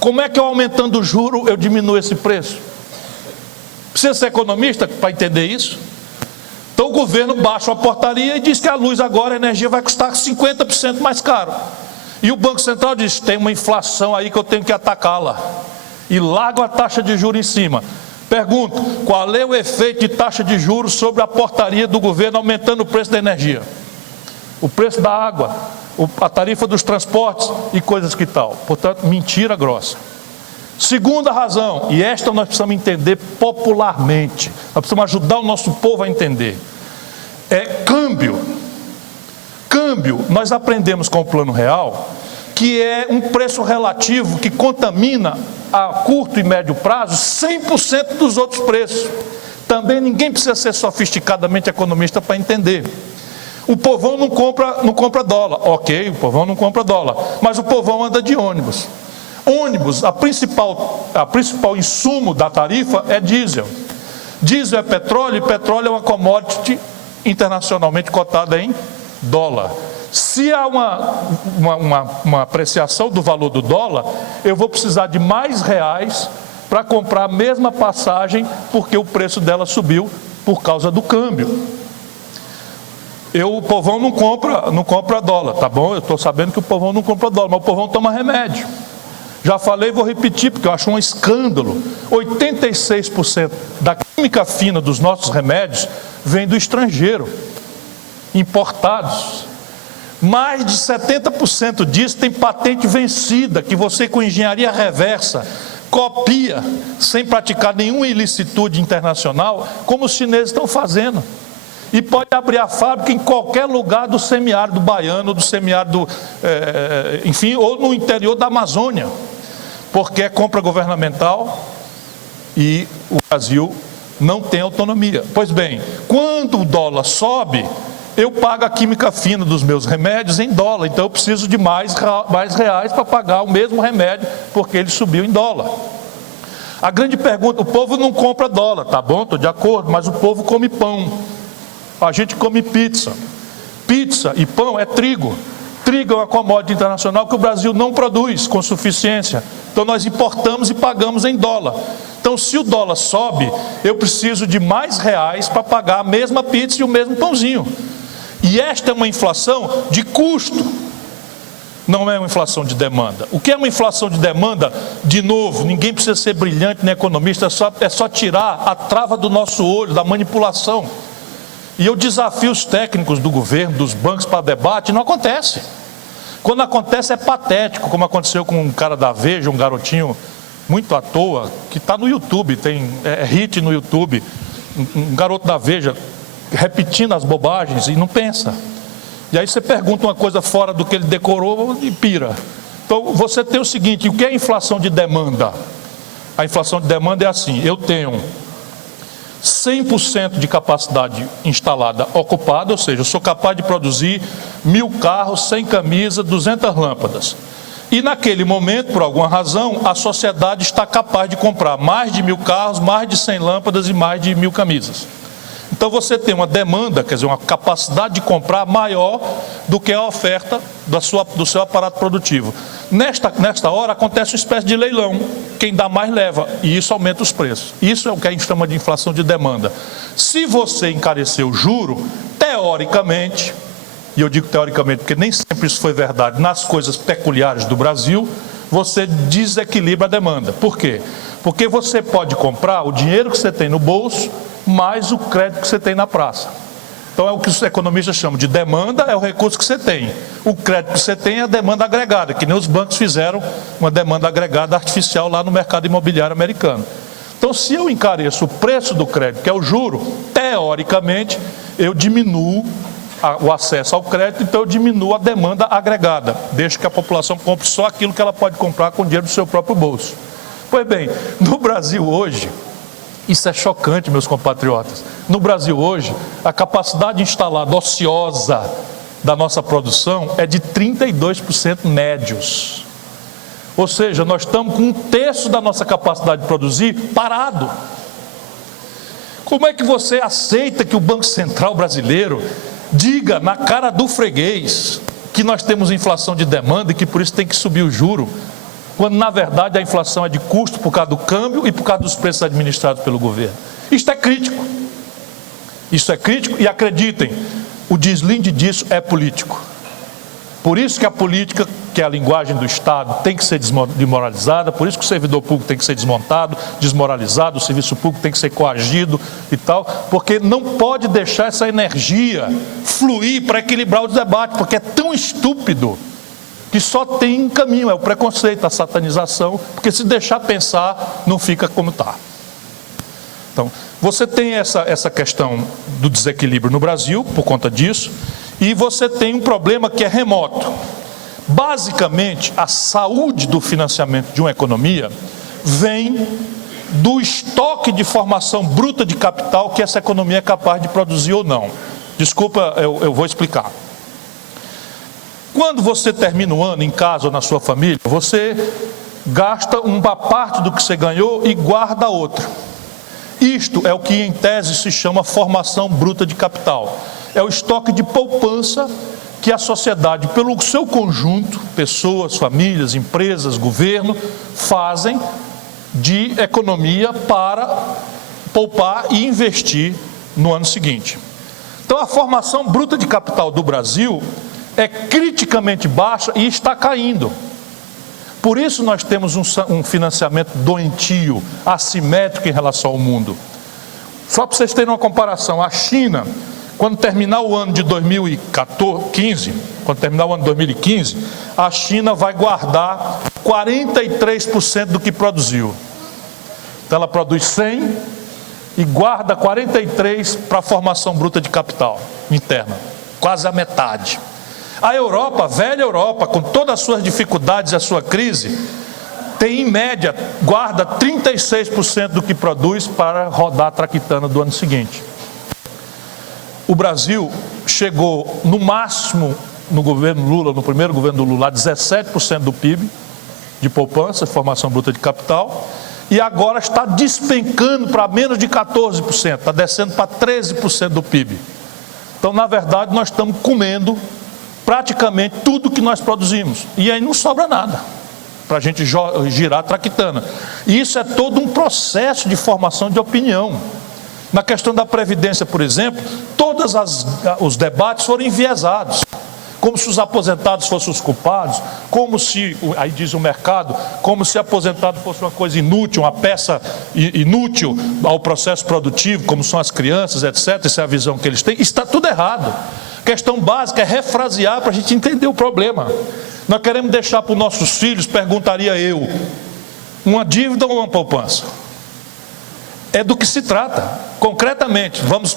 Como é que eu, aumentando o juro, eu diminuo esse preço? Precisa ser economista para entender isso? Então o governo baixa a portaria e diz que a luz agora, a energia vai custar 50% mais caro. E o Banco Central diz: tem uma inflação aí que eu tenho que atacá-la. E larga a taxa de juros em cima. Pergunto, qual é o efeito de taxa de juros sobre a portaria do governo aumentando o preço da energia? O preço da água, a tarifa dos transportes e coisas que tal. Portanto, mentira grossa. Segunda razão, e esta nós precisamos entender popularmente, nós precisamos ajudar o nosso povo a entender, é câmbio. Câmbio, nós aprendemos com o Plano Real, que é um preço relativo que contamina a curto e médio prazo 100% dos outros preços. Também ninguém precisa ser sofisticadamente economista para entender. O povão não compra dólar. Ok, o povão não compra dólar, mas o povão anda de ônibus. Ônibus, a principal insumo da tarifa é diesel. Diesel é petróleo, e petróleo é uma commodity internacionalmente cotada em dólar. Se há uma apreciação do valor do dólar, eu vou precisar de mais reais para comprar a mesma passagem, porque o preço dela subiu por causa do câmbio. O povão não compra dólar, tá bom? Eu estou sabendo que o povão não compra dólar, mas o povão toma remédio. Já falei e vou repetir, porque eu acho um escândalo. 86% da química fina dos nossos remédios vem do estrangeiro, importados. Mais de 70% disso tem patente vencida, que você com engenharia reversa copia, sem praticar nenhuma ilicitude internacional, como os chineses estão fazendo. E pode abrir a fábrica em qualquer lugar do semiárido baiano, do semiárido, enfim, ou no interior da Amazônia, porque é compra governamental e o Brasil não tem autonomia. Pois bem, quando o dólar sobe, eu pago a química fina dos meus remédios em dólar, então eu preciso de mais reais para pagar o mesmo remédio, porque ele subiu em dólar. A grande pergunta, o povo não compra dólar, tá bom, estou de acordo, mas o povo come pão, a gente come pizza. Pizza e pão é trigo. Trigo é uma commodity internacional que o Brasil não produz com suficiência, então nós importamos e pagamos em dólar. Então, se o dólar sobe, eu preciso de mais reais para pagar a mesma pizza e o mesmo pãozinho. E esta é uma inflação de custo, não é uma inflação de demanda. O que é uma inflação de demanda? De novo, ninguém precisa ser brilhante nem economista, é só tirar a trava do nosso olho, da manipulação. E eu desafio os técnicos do governo, dos bancos para debate, não acontece. Quando acontece é patético, como aconteceu com um cara da Veja, um garotinho muito à toa, que está no YouTube, tem hit no YouTube, um garoto da Veja, repetindo as bobagens e não pensa. E aí você pergunta uma coisa fora do que ele decorou e pira. Então você tem o seguinte, o que é inflação de demanda? A inflação de demanda é assim, eu tenho 100% de capacidade instalada ocupada, ou seja, eu sou capaz de produzir 1000 carros, 100 camisas, 200 lâmpadas. E naquele momento, por alguma razão, a sociedade está capaz de comprar mais de 1000 carros, mais de 100 lâmpadas e mais de 1000 camisas. Então você tem uma demanda, quer dizer, uma capacidade de comprar maior do que a oferta do seu aparato produtivo. Nesta hora acontece uma espécie de leilão, quem dá mais leva, e isso aumenta os preços. Isso é o que a gente chama de inflação de demanda. Se você encarecer o juro, teoricamente, e eu digo teoricamente porque nem sempre isso foi verdade nas coisas peculiares do Brasil, você desequilibra a demanda. Por quê? Porque você pode comprar o dinheiro que você tem no bolso mais o crédito que você tem na praça. Então é o que os economistas chamam de demanda, é o recurso que você tem. O crédito que você tem é a demanda agregada, que nem os bancos fizeram uma demanda agregada artificial lá no mercado imobiliário americano. Então se eu encareço o preço do crédito, que é o juro, teoricamente eu diminuo o acesso ao crédito, então eu diminuo a demanda agregada, deixo que a população compre só aquilo que ela pode comprar com dinheiro do seu próprio bolso. Pois bem, no Brasil hoje, isso é chocante, meus compatriotas. No Brasil hoje, a capacidade instalada ociosa da nossa produção é de 32% médios. Ou seja, nós estamos com 1/3 da nossa capacidade de produzir parado. Como é que você aceita que o Banco Central brasileiro diga na cara do freguês que nós temos inflação de demanda e que por isso tem que subir o juro, quando na verdade a inflação é de custo por causa do câmbio e por causa dos preços administrados pelo governo? Isto é crítico. Isso é crítico e acreditem, o deslinde disso é político. Por isso que a política, que é a linguagem do Estado, tem que ser desmoralizada, por isso que o servidor público tem que ser desmontado, desmoralizado, o serviço público tem que ser coagido e tal, porque não pode deixar essa energia fluir para equilibrar o debate, porque é tão estúpido que só tem um caminho, é o preconceito, a satanização, porque se deixar pensar, não fica como está. Então, você tem essa questão do desequilíbrio no Brasil, por conta disso, e você tem um problema que é remoto. Basicamente, a saúde do financiamento de uma economia vem do estoque de formação bruta de capital que essa economia é capaz de produzir ou não. Desculpa, eu vou explicar. Quando você termina o ano em casa ou na sua família, você gasta uma parte do que você ganhou e guarda outra. Isto é o que em tese se chama formação bruta de capital. É o estoque de poupança que a sociedade, pelo seu conjunto, pessoas, famílias, empresas, governo, fazem de economia para poupar e investir no ano seguinte. Então a formação bruta de capital do Brasil é criticamente baixa e está caindo. Por isso nós temos um financiamento doentio, assimétrico em relação ao mundo. Só para vocês terem uma comparação, a China, quando terminar o ano de 2015, a China vai guardar 43% do que produziu. Então ela produz 100 e guarda 43 para a formação bruta de capital interna, quase a metade. A Europa, a velha Europa, com todas as suas dificuldades e a sua crise, tem em média, guarda 36% do que produz para rodar a traquitana do ano seguinte. O Brasil chegou no máximo no governo Lula, no primeiro governo do Lula, a 17% do PIB de poupança, formação bruta de capital, e agora está despencando para menos de 14%, está descendo para 13% do PIB. Então, na verdade, nós estamos comendo praticamente tudo que nós produzimos, e aí não sobra nada para a gente girar a traquitana. E isso é todo um processo de formação de opinião. Na questão da Previdência, por exemplo, todos os debates foram enviesados, como se os aposentados fossem os culpados, como se, aí diz o mercado, como se aposentado fosse uma coisa inútil, uma peça inútil ao processo produtivo, como são as crianças, etc. Essa é a visão que eles têm. Está tudo errado. A questão básica é refrasear para a gente entender o problema. Nós queremos deixar para os nossos filhos, perguntaria eu, uma dívida ou uma poupança? É do que se trata. Concretamente, vamos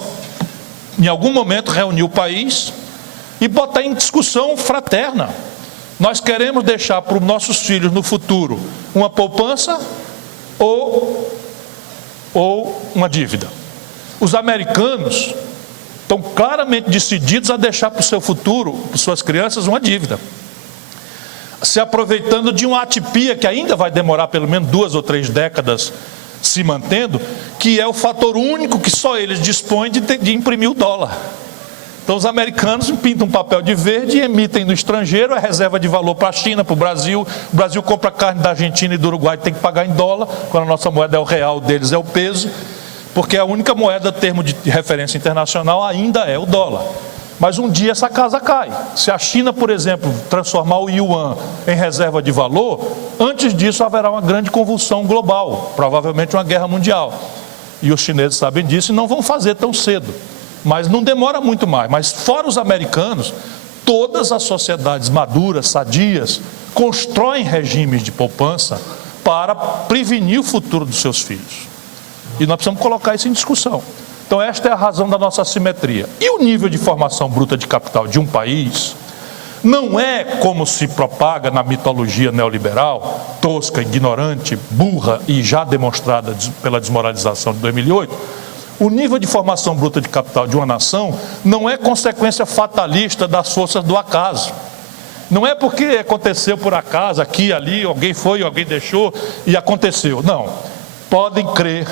em algum momento reunir o país e botar em discussão fraterna. Nós queremos deixar para os nossos filhos no futuro uma poupança ou uma dívida. Os americanos estão claramente decididos a deixar para o seu futuro, para suas crianças, uma dívida, se aproveitando de uma atipia que ainda vai demorar pelo menos 2 ou 3 décadas se mantendo, que é o fator único que só eles dispõem de imprimir o dólar. Então os americanos pintam um papel de verde e emitem no estrangeiro, é reserva de valor para a China, para o Brasil compra carne da Argentina e do Uruguai, tem que pagar em dólar, quando a nossa moeda é o real, deles é o peso, porque a única moeda, termo de referência internacional, ainda é o dólar. Mas um dia essa casa cai. Se a China, por exemplo, transformar o yuan em reserva de valor, antes disso haverá uma grande convulsão global, provavelmente uma guerra mundial. E os chineses sabem disso e não vão fazer tão cedo. Mas não demora muito mais. Mas fora os americanos, todas as sociedades maduras, sadias, constroem regimes de poupança para prevenir o futuro dos seus filhos. E nós precisamos colocar isso em discussão. Então esta é a razão da nossa assimetria. E o nível de formação bruta de capital de um país não é como se propaga na mitologia neoliberal, tosca, ignorante, burra e já demonstrada pela desmoralização de 2008. O nível de formação bruta de capital de uma nação não é consequência fatalista das forças do acaso. Não é porque aconteceu por acaso, aqui e ali, alguém foi, alguém deixou e aconteceu. Não. Podem crer,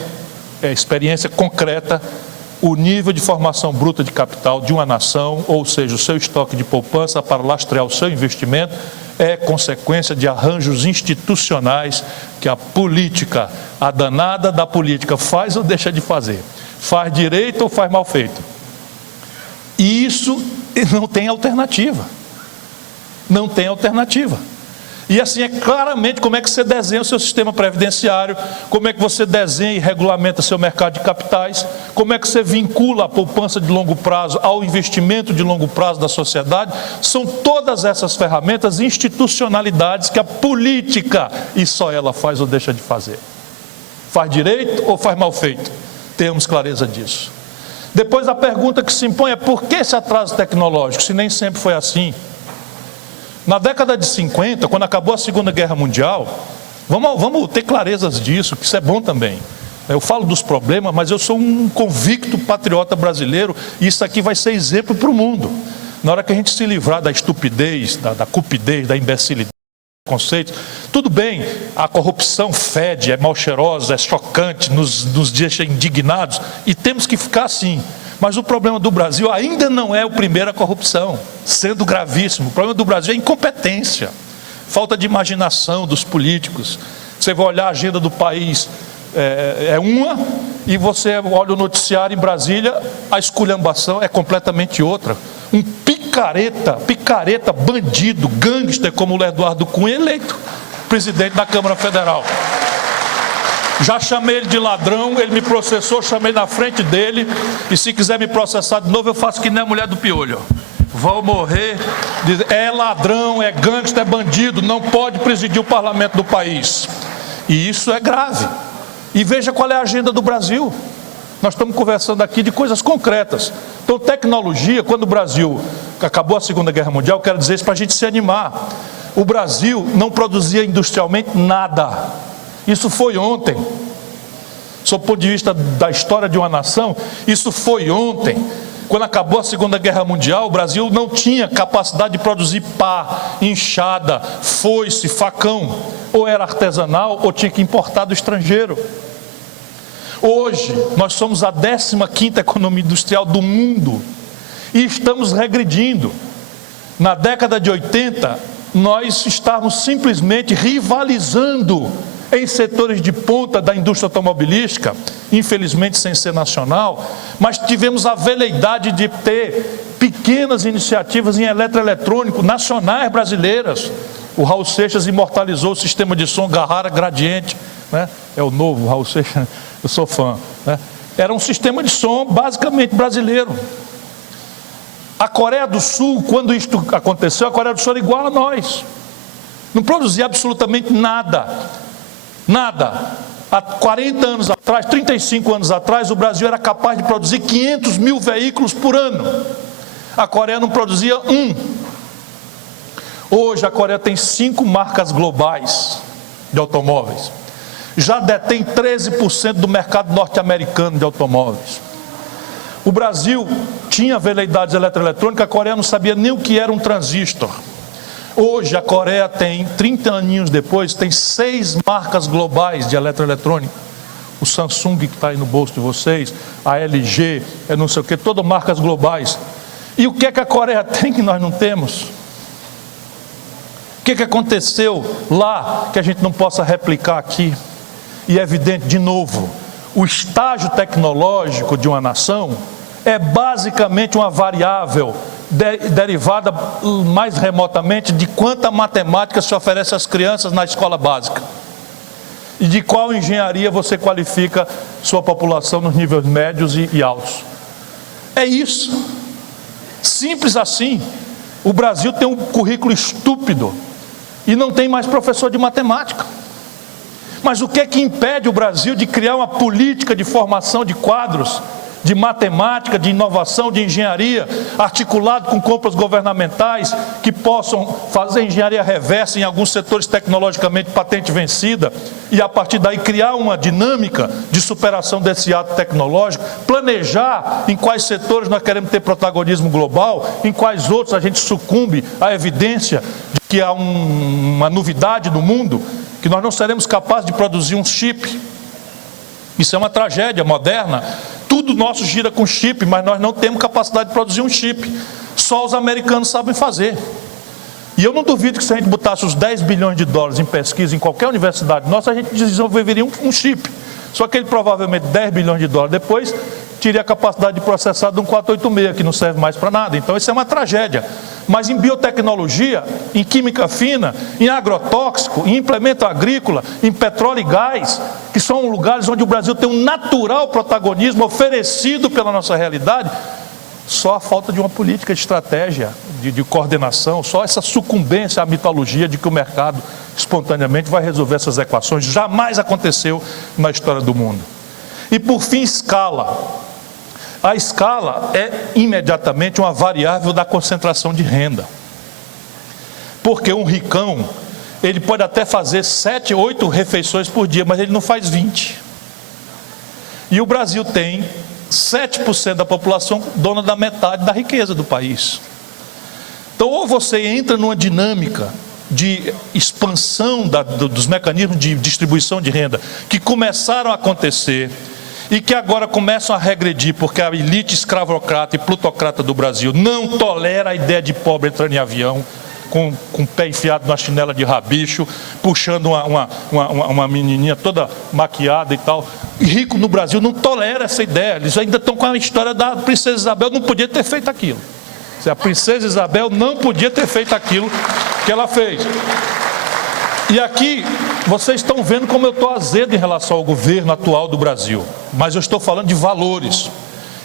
é experiência concreta, o nível de formação bruta de capital de uma nação, ou seja, o seu estoque de poupança para lastrear o seu investimento, é consequência de arranjos institucionais que a política, a danada da política, faz ou deixa de fazer. Faz direito ou faz mal feito. E isso não tem alternativa. Não tem alternativa. E assim é claramente como é que você desenha o seu sistema previdenciário, como é que você desenha e regulamenta seu mercado de capitais, como é que você vincula a poupança de longo prazo ao investimento de longo prazo da sociedade. São todas essas ferramentas, institucionalidades que a política, e só ela faz ou deixa de fazer. Faz direito ou faz mal feito? Temos clareza disso. Depois a pergunta que se impõe é: por que esse atraso tecnológico, se nem sempre foi assim? Na década de 50, quando acabou a Segunda Guerra Mundial, vamos ter clarezas disso, que isso é bom também. Eu falo dos problemas, mas eu sou um convicto patriota brasileiro, e isso aqui vai ser exemplo para o mundo. Na hora que a gente se livrar da estupidez, da cupidez, da imbecilidade, conceitos, tudo bem, a corrupção fede, é mal cheirosa, é chocante, nos deixa indignados, e temos que ficar assim. Mas o problema do Brasil ainda não é o primeiro a corrupção, sendo gravíssimo. O problema do Brasil é a incompetência, falta de imaginação dos políticos. Você vai olhar a agenda do país, é uma, e você olha o noticiário em Brasília, a esculhambação é completamente outra. Um picareta, bandido, gangster como o Eduardo Cunha eleito. presidente da Câmara Federal. Já chamei ele de ladrão, ele me processou, chamei na frente dele, e se quiser me processar de novo, eu faço que nem a mulher do Piolho. Vou morrer, é ladrão, é gangster, é bandido, não pode presidir o parlamento do país. E isso é grave. E veja qual é a agenda do Brasil. Nós estamos conversando aqui de coisas concretas. Então, tecnologia, quando o Brasil acabou a Segunda Guerra Mundial, eu quero dizer isso para a gente se animar. O Brasil não produzia industrialmente nada. Isso foi ontem. Sob o ponto de vista da história de uma nação, isso foi ontem. Quando acabou a Segunda Guerra Mundial, o Brasil não tinha capacidade de produzir pá, enxada, foice, facão. Ou era artesanal ou tinha que importar do estrangeiro. Hoje, nós somos a 15ª economia industrial do mundo e estamos regredindo. Na década de 80, nós estávamos simplesmente rivalizando em setores de ponta da indústria automobilística, infelizmente sem ser nacional, mas tivemos a veleidade de ter pequenas iniciativas em eletroeletrônico nacionais brasileiras. O Raul Seixas imortalizou o sistema de som Garrara Gradiente, né? É o novo Raul Seixas, eu sou fã, né? Era um sistema de som basicamente brasileiro. A Coreia do Sul, quando isto aconteceu, a Coreia do Sul era igual a nós, não produzia absolutamente nada. Nada. Há 40 anos atrás, 35 anos atrás, o Brasil era capaz de produzir 500 mil veículos por ano. A Coreia não produzia um. Hoje a Coreia tem 5 marcas globais de automóveis. Já detém 13% do mercado norte-americano de automóveis. O Brasil tinha veleidades eletroeletrônicas, a Coreia não sabia nem o que era um transistor. Hoje a Coreia tem, 30 aninhos depois, tem 6 marcas globais de eletroeletrônica. O Samsung que está aí no bolso de vocês, a LG, não sei o que, todas marcas globais. E o que é que a Coreia tem que nós não temos? O que é que aconteceu lá que a gente não possa replicar aqui? E é evidente, de novo, o estágio tecnológico de uma nação é basicamente uma variável derivada mais remotamente de quanta matemática se oferece às crianças na escola básica e de qual engenharia você qualifica sua população nos níveis médios e altos. É isso, simples assim. O Brasil tem um currículo estúpido e não tem mais professor de matemática. Mas o que é que impede o Brasil de criar uma política de formação de quadros de matemática, de inovação, de engenharia, articulado com compras governamentais que possam fazer engenharia reversa em alguns setores tecnologicamente patente vencida e a partir daí criar uma dinâmica de superação desse ato tecnológico, planejar em quais setores nós queremos ter protagonismo global, em quais outros a gente sucumbe à evidência de que há uma novidade no mundo, que nós não seremos capazes de produzir um chip. Isso é uma tragédia moderna. Tudo nosso gira com chip, mas nós não temos capacidade de produzir um chip. Só os americanos sabem fazer. E eu não duvido que se a gente botasse os 10 bilhões de dólares em pesquisa em qualquer universidade nossa, a gente desenvolveria um chip. Só que ele provavelmente 10 bilhões de dólares depois teria a capacidade de processar de um 486, que não serve mais para nada. Então isso é uma tragédia. Mas em biotecnologia, em química fina, em agrotóxico, em implemento agrícola, em petróleo e gás, que são lugares onde o Brasil tem um natural protagonismo oferecido pela nossa realidade, só a falta de uma política de estratégia, de coordenação, só essa sucumbência à mitologia de que o mercado espontaneamente vai resolver essas equações, jamais aconteceu na história do mundo. E por fim, escala. A escala é imediatamente uma variável da concentração de renda. Porque um ricão, ele pode até fazer 7, 8 refeições por dia, mas ele não faz 20. E o Brasil tem 7% da população dona da metade da riqueza do país. Então, ou você entra numa dinâmica de expansão dos mecanismos de distribuição de renda que começaram a acontecer e que agora começam a regredir, porque a elite escravocrata e plutocrata do Brasil não tolera a ideia de pobre entrando em avião com o pé enfiado na chinela de rabicho, puxando uma menininha toda maquiada e tal. E rico no Brasil não tolera essa ideia. Eles ainda estão com a história da princesa Isabel, não podia ter feito aquilo. A princesa Isabel não podia ter feito aquilo que ela fez. E aqui, vocês estão vendo como eu estou azedo em relação ao governo atual do Brasil. Mas eu estou falando de valores.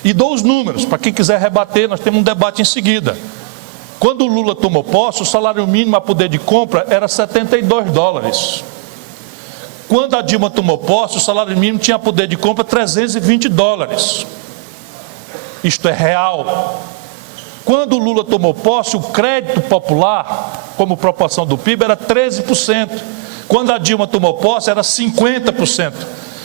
E dou os números, para quem quiser rebater, nós temos um debate em seguida. Quando o Lula tomou posse, o salário mínimo a poder de compra era $72. Quando a Dilma tomou posse, o salário mínimo tinha poder de compra $320. Isto é real. Quando o Lula tomou posse, o crédito popular, como proporção do PIB, era 13%. Quando a Dilma tomou posse, era 50%.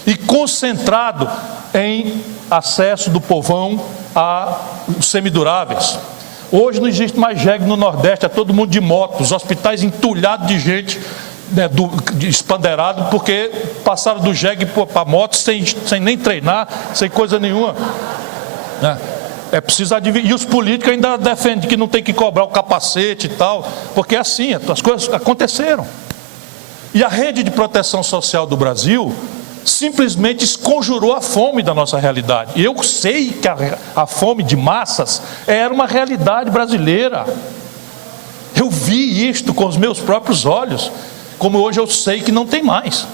E concentrado em acesso do povão a semiduráveis. Hoje não existe mais jegue no Nordeste, é todo mundo de moto, os hospitais entulhados de gente, né, espanderado, porque passaram do jegue para a moto sem nem treinar, sem coisa nenhuma. Né? É preciso adivinhar. E os políticos ainda defendem que não tem que cobrar o capacete e tal, porque é assim, as coisas aconteceram. E a rede de proteção social do Brasil simplesmente esconjurou a fome da nossa realidade. E eu sei que a fome de massas era uma realidade brasileira. Eu vi isto com os meus próprios olhos, como hoje eu sei que não tem mais.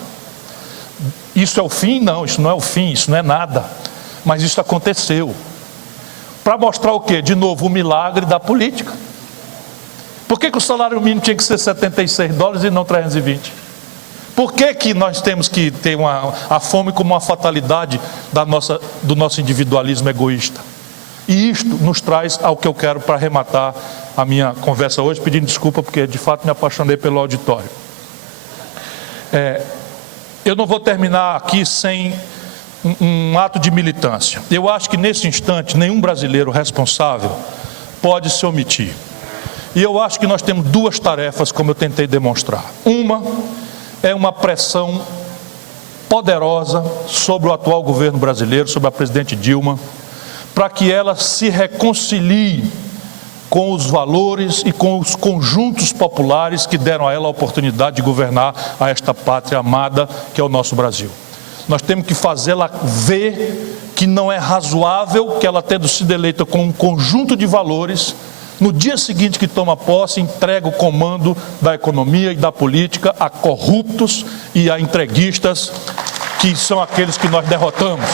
Isso é o fim? Não, isso não é o fim, isso não é nada. Mas isso aconteceu. Para mostrar o quê? De novo, o milagre da política. Por que o salário mínimo tinha que ser $76 e não 320? Por que nós temos que ter a fome como uma fatalidade do nosso individualismo egoísta? E isto nos traz ao que eu quero para arrematar a minha conversa hoje, pedindo desculpa porque de fato me apaixonei pelo auditório. Eu não vou terminar aqui sem um ato de militância. Eu acho que nesse instante nenhum brasileiro responsável pode se omitir. E eu acho que nós temos duas tarefas, como eu tentei demonstrar. Uma é uma pressão poderosa sobre o atual governo brasileiro, sobre a presidente Dilma, para que ela se reconcilie com os valores e com os conjuntos populares que deram a ela a oportunidade de governar a esta pátria amada que é o nosso Brasil. Nós temos que fazê-la ver que não é razoável que ela, tendo sido eleita com um conjunto de valores, no dia seguinte que toma posse, entrega o comando da economia e da política a corruptos e a entreguistas, que são aqueles que nós derrotamos.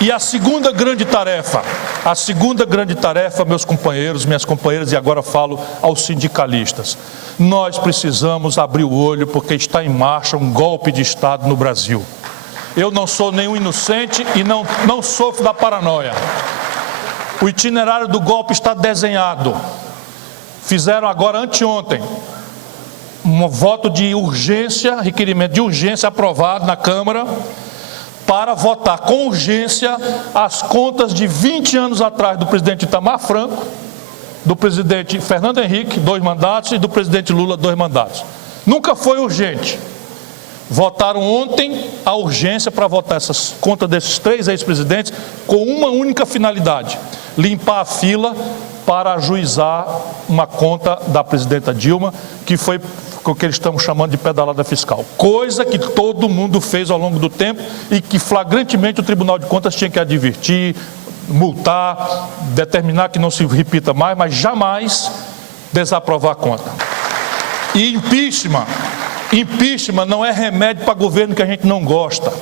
E a segunda grande tarefa, meus companheiros, minhas companheiras, e agora falo aos sindicalistas, nós precisamos abrir o olho porque está em marcha um golpe de Estado no Brasil. Eu não sou nenhum inocente e não sofro da paranoia. O itinerário do golpe está desenhado. Fizeram agora, anteontem, um voto de urgência, requerimento de urgência aprovado na Câmara, para votar com urgência as contas de 20 anos atrás do presidente Itamar Franco, do presidente Fernando Henrique, 2 mandatos, e do presidente Lula, 2 mandatos. Nunca foi urgente. Votaram ontem a urgência para votar essas contas desses 3 ex-presidentes com uma única finalidade: limpar a fila para ajuizar uma conta da presidenta Dilma, que foi o que eles estão chamando de pedalada fiscal. Coisa que todo mundo fez ao longo do tempo e que flagrantemente o Tribunal de Contas tinha que advertir, multar, determinar que não se repita mais, mas jamais desaprovar a conta. E impeachment não é remédio para governo que a gente não gosta.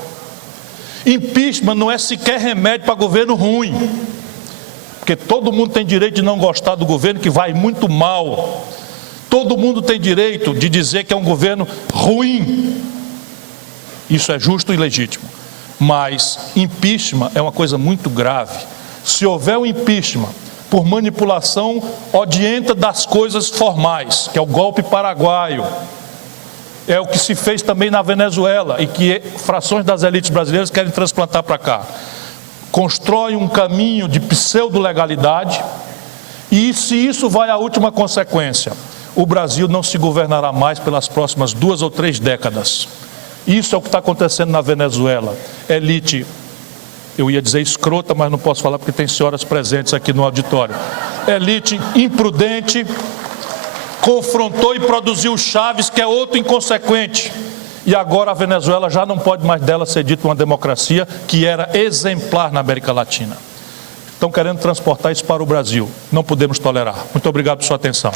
Impeachment não é sequer remédio para governo ruim, porque todo mundo tem direito de não gostar do governo que vai muito mal. Todo mundo tem direito de dizer que é um governo ruim. Isso é justo e legítimo. Mas impeachment é uma coisa muito grave. Se houver um impeachment por manipulação odienta das coisas formais, que é o golpe paraguaio, é o que se fez também na Venezuela e que frações das elites brasileiras querem transplantar para cá. Constrói um caminho de pseudo-legalidade e, se isso vai à última consequência, o Brasil não se governará mais pelas próximas 2 ou 3 décadas. Isso é o que está acontecendo na Venezuela. Elite, eu ia dizer escrota, mas não posso falar porque tem senhoras presentes aqui no auditório. Elite imprudente, confrontou e produziu Chaves, que é outro inconsequente. E agora a Venezuela já não pode mais dela ser dita uma democracia que era exemplar na América Latina. Estão querendo transportar isso para o Brasil. Não podemos tolerar. Muito obrigado por sua atenção.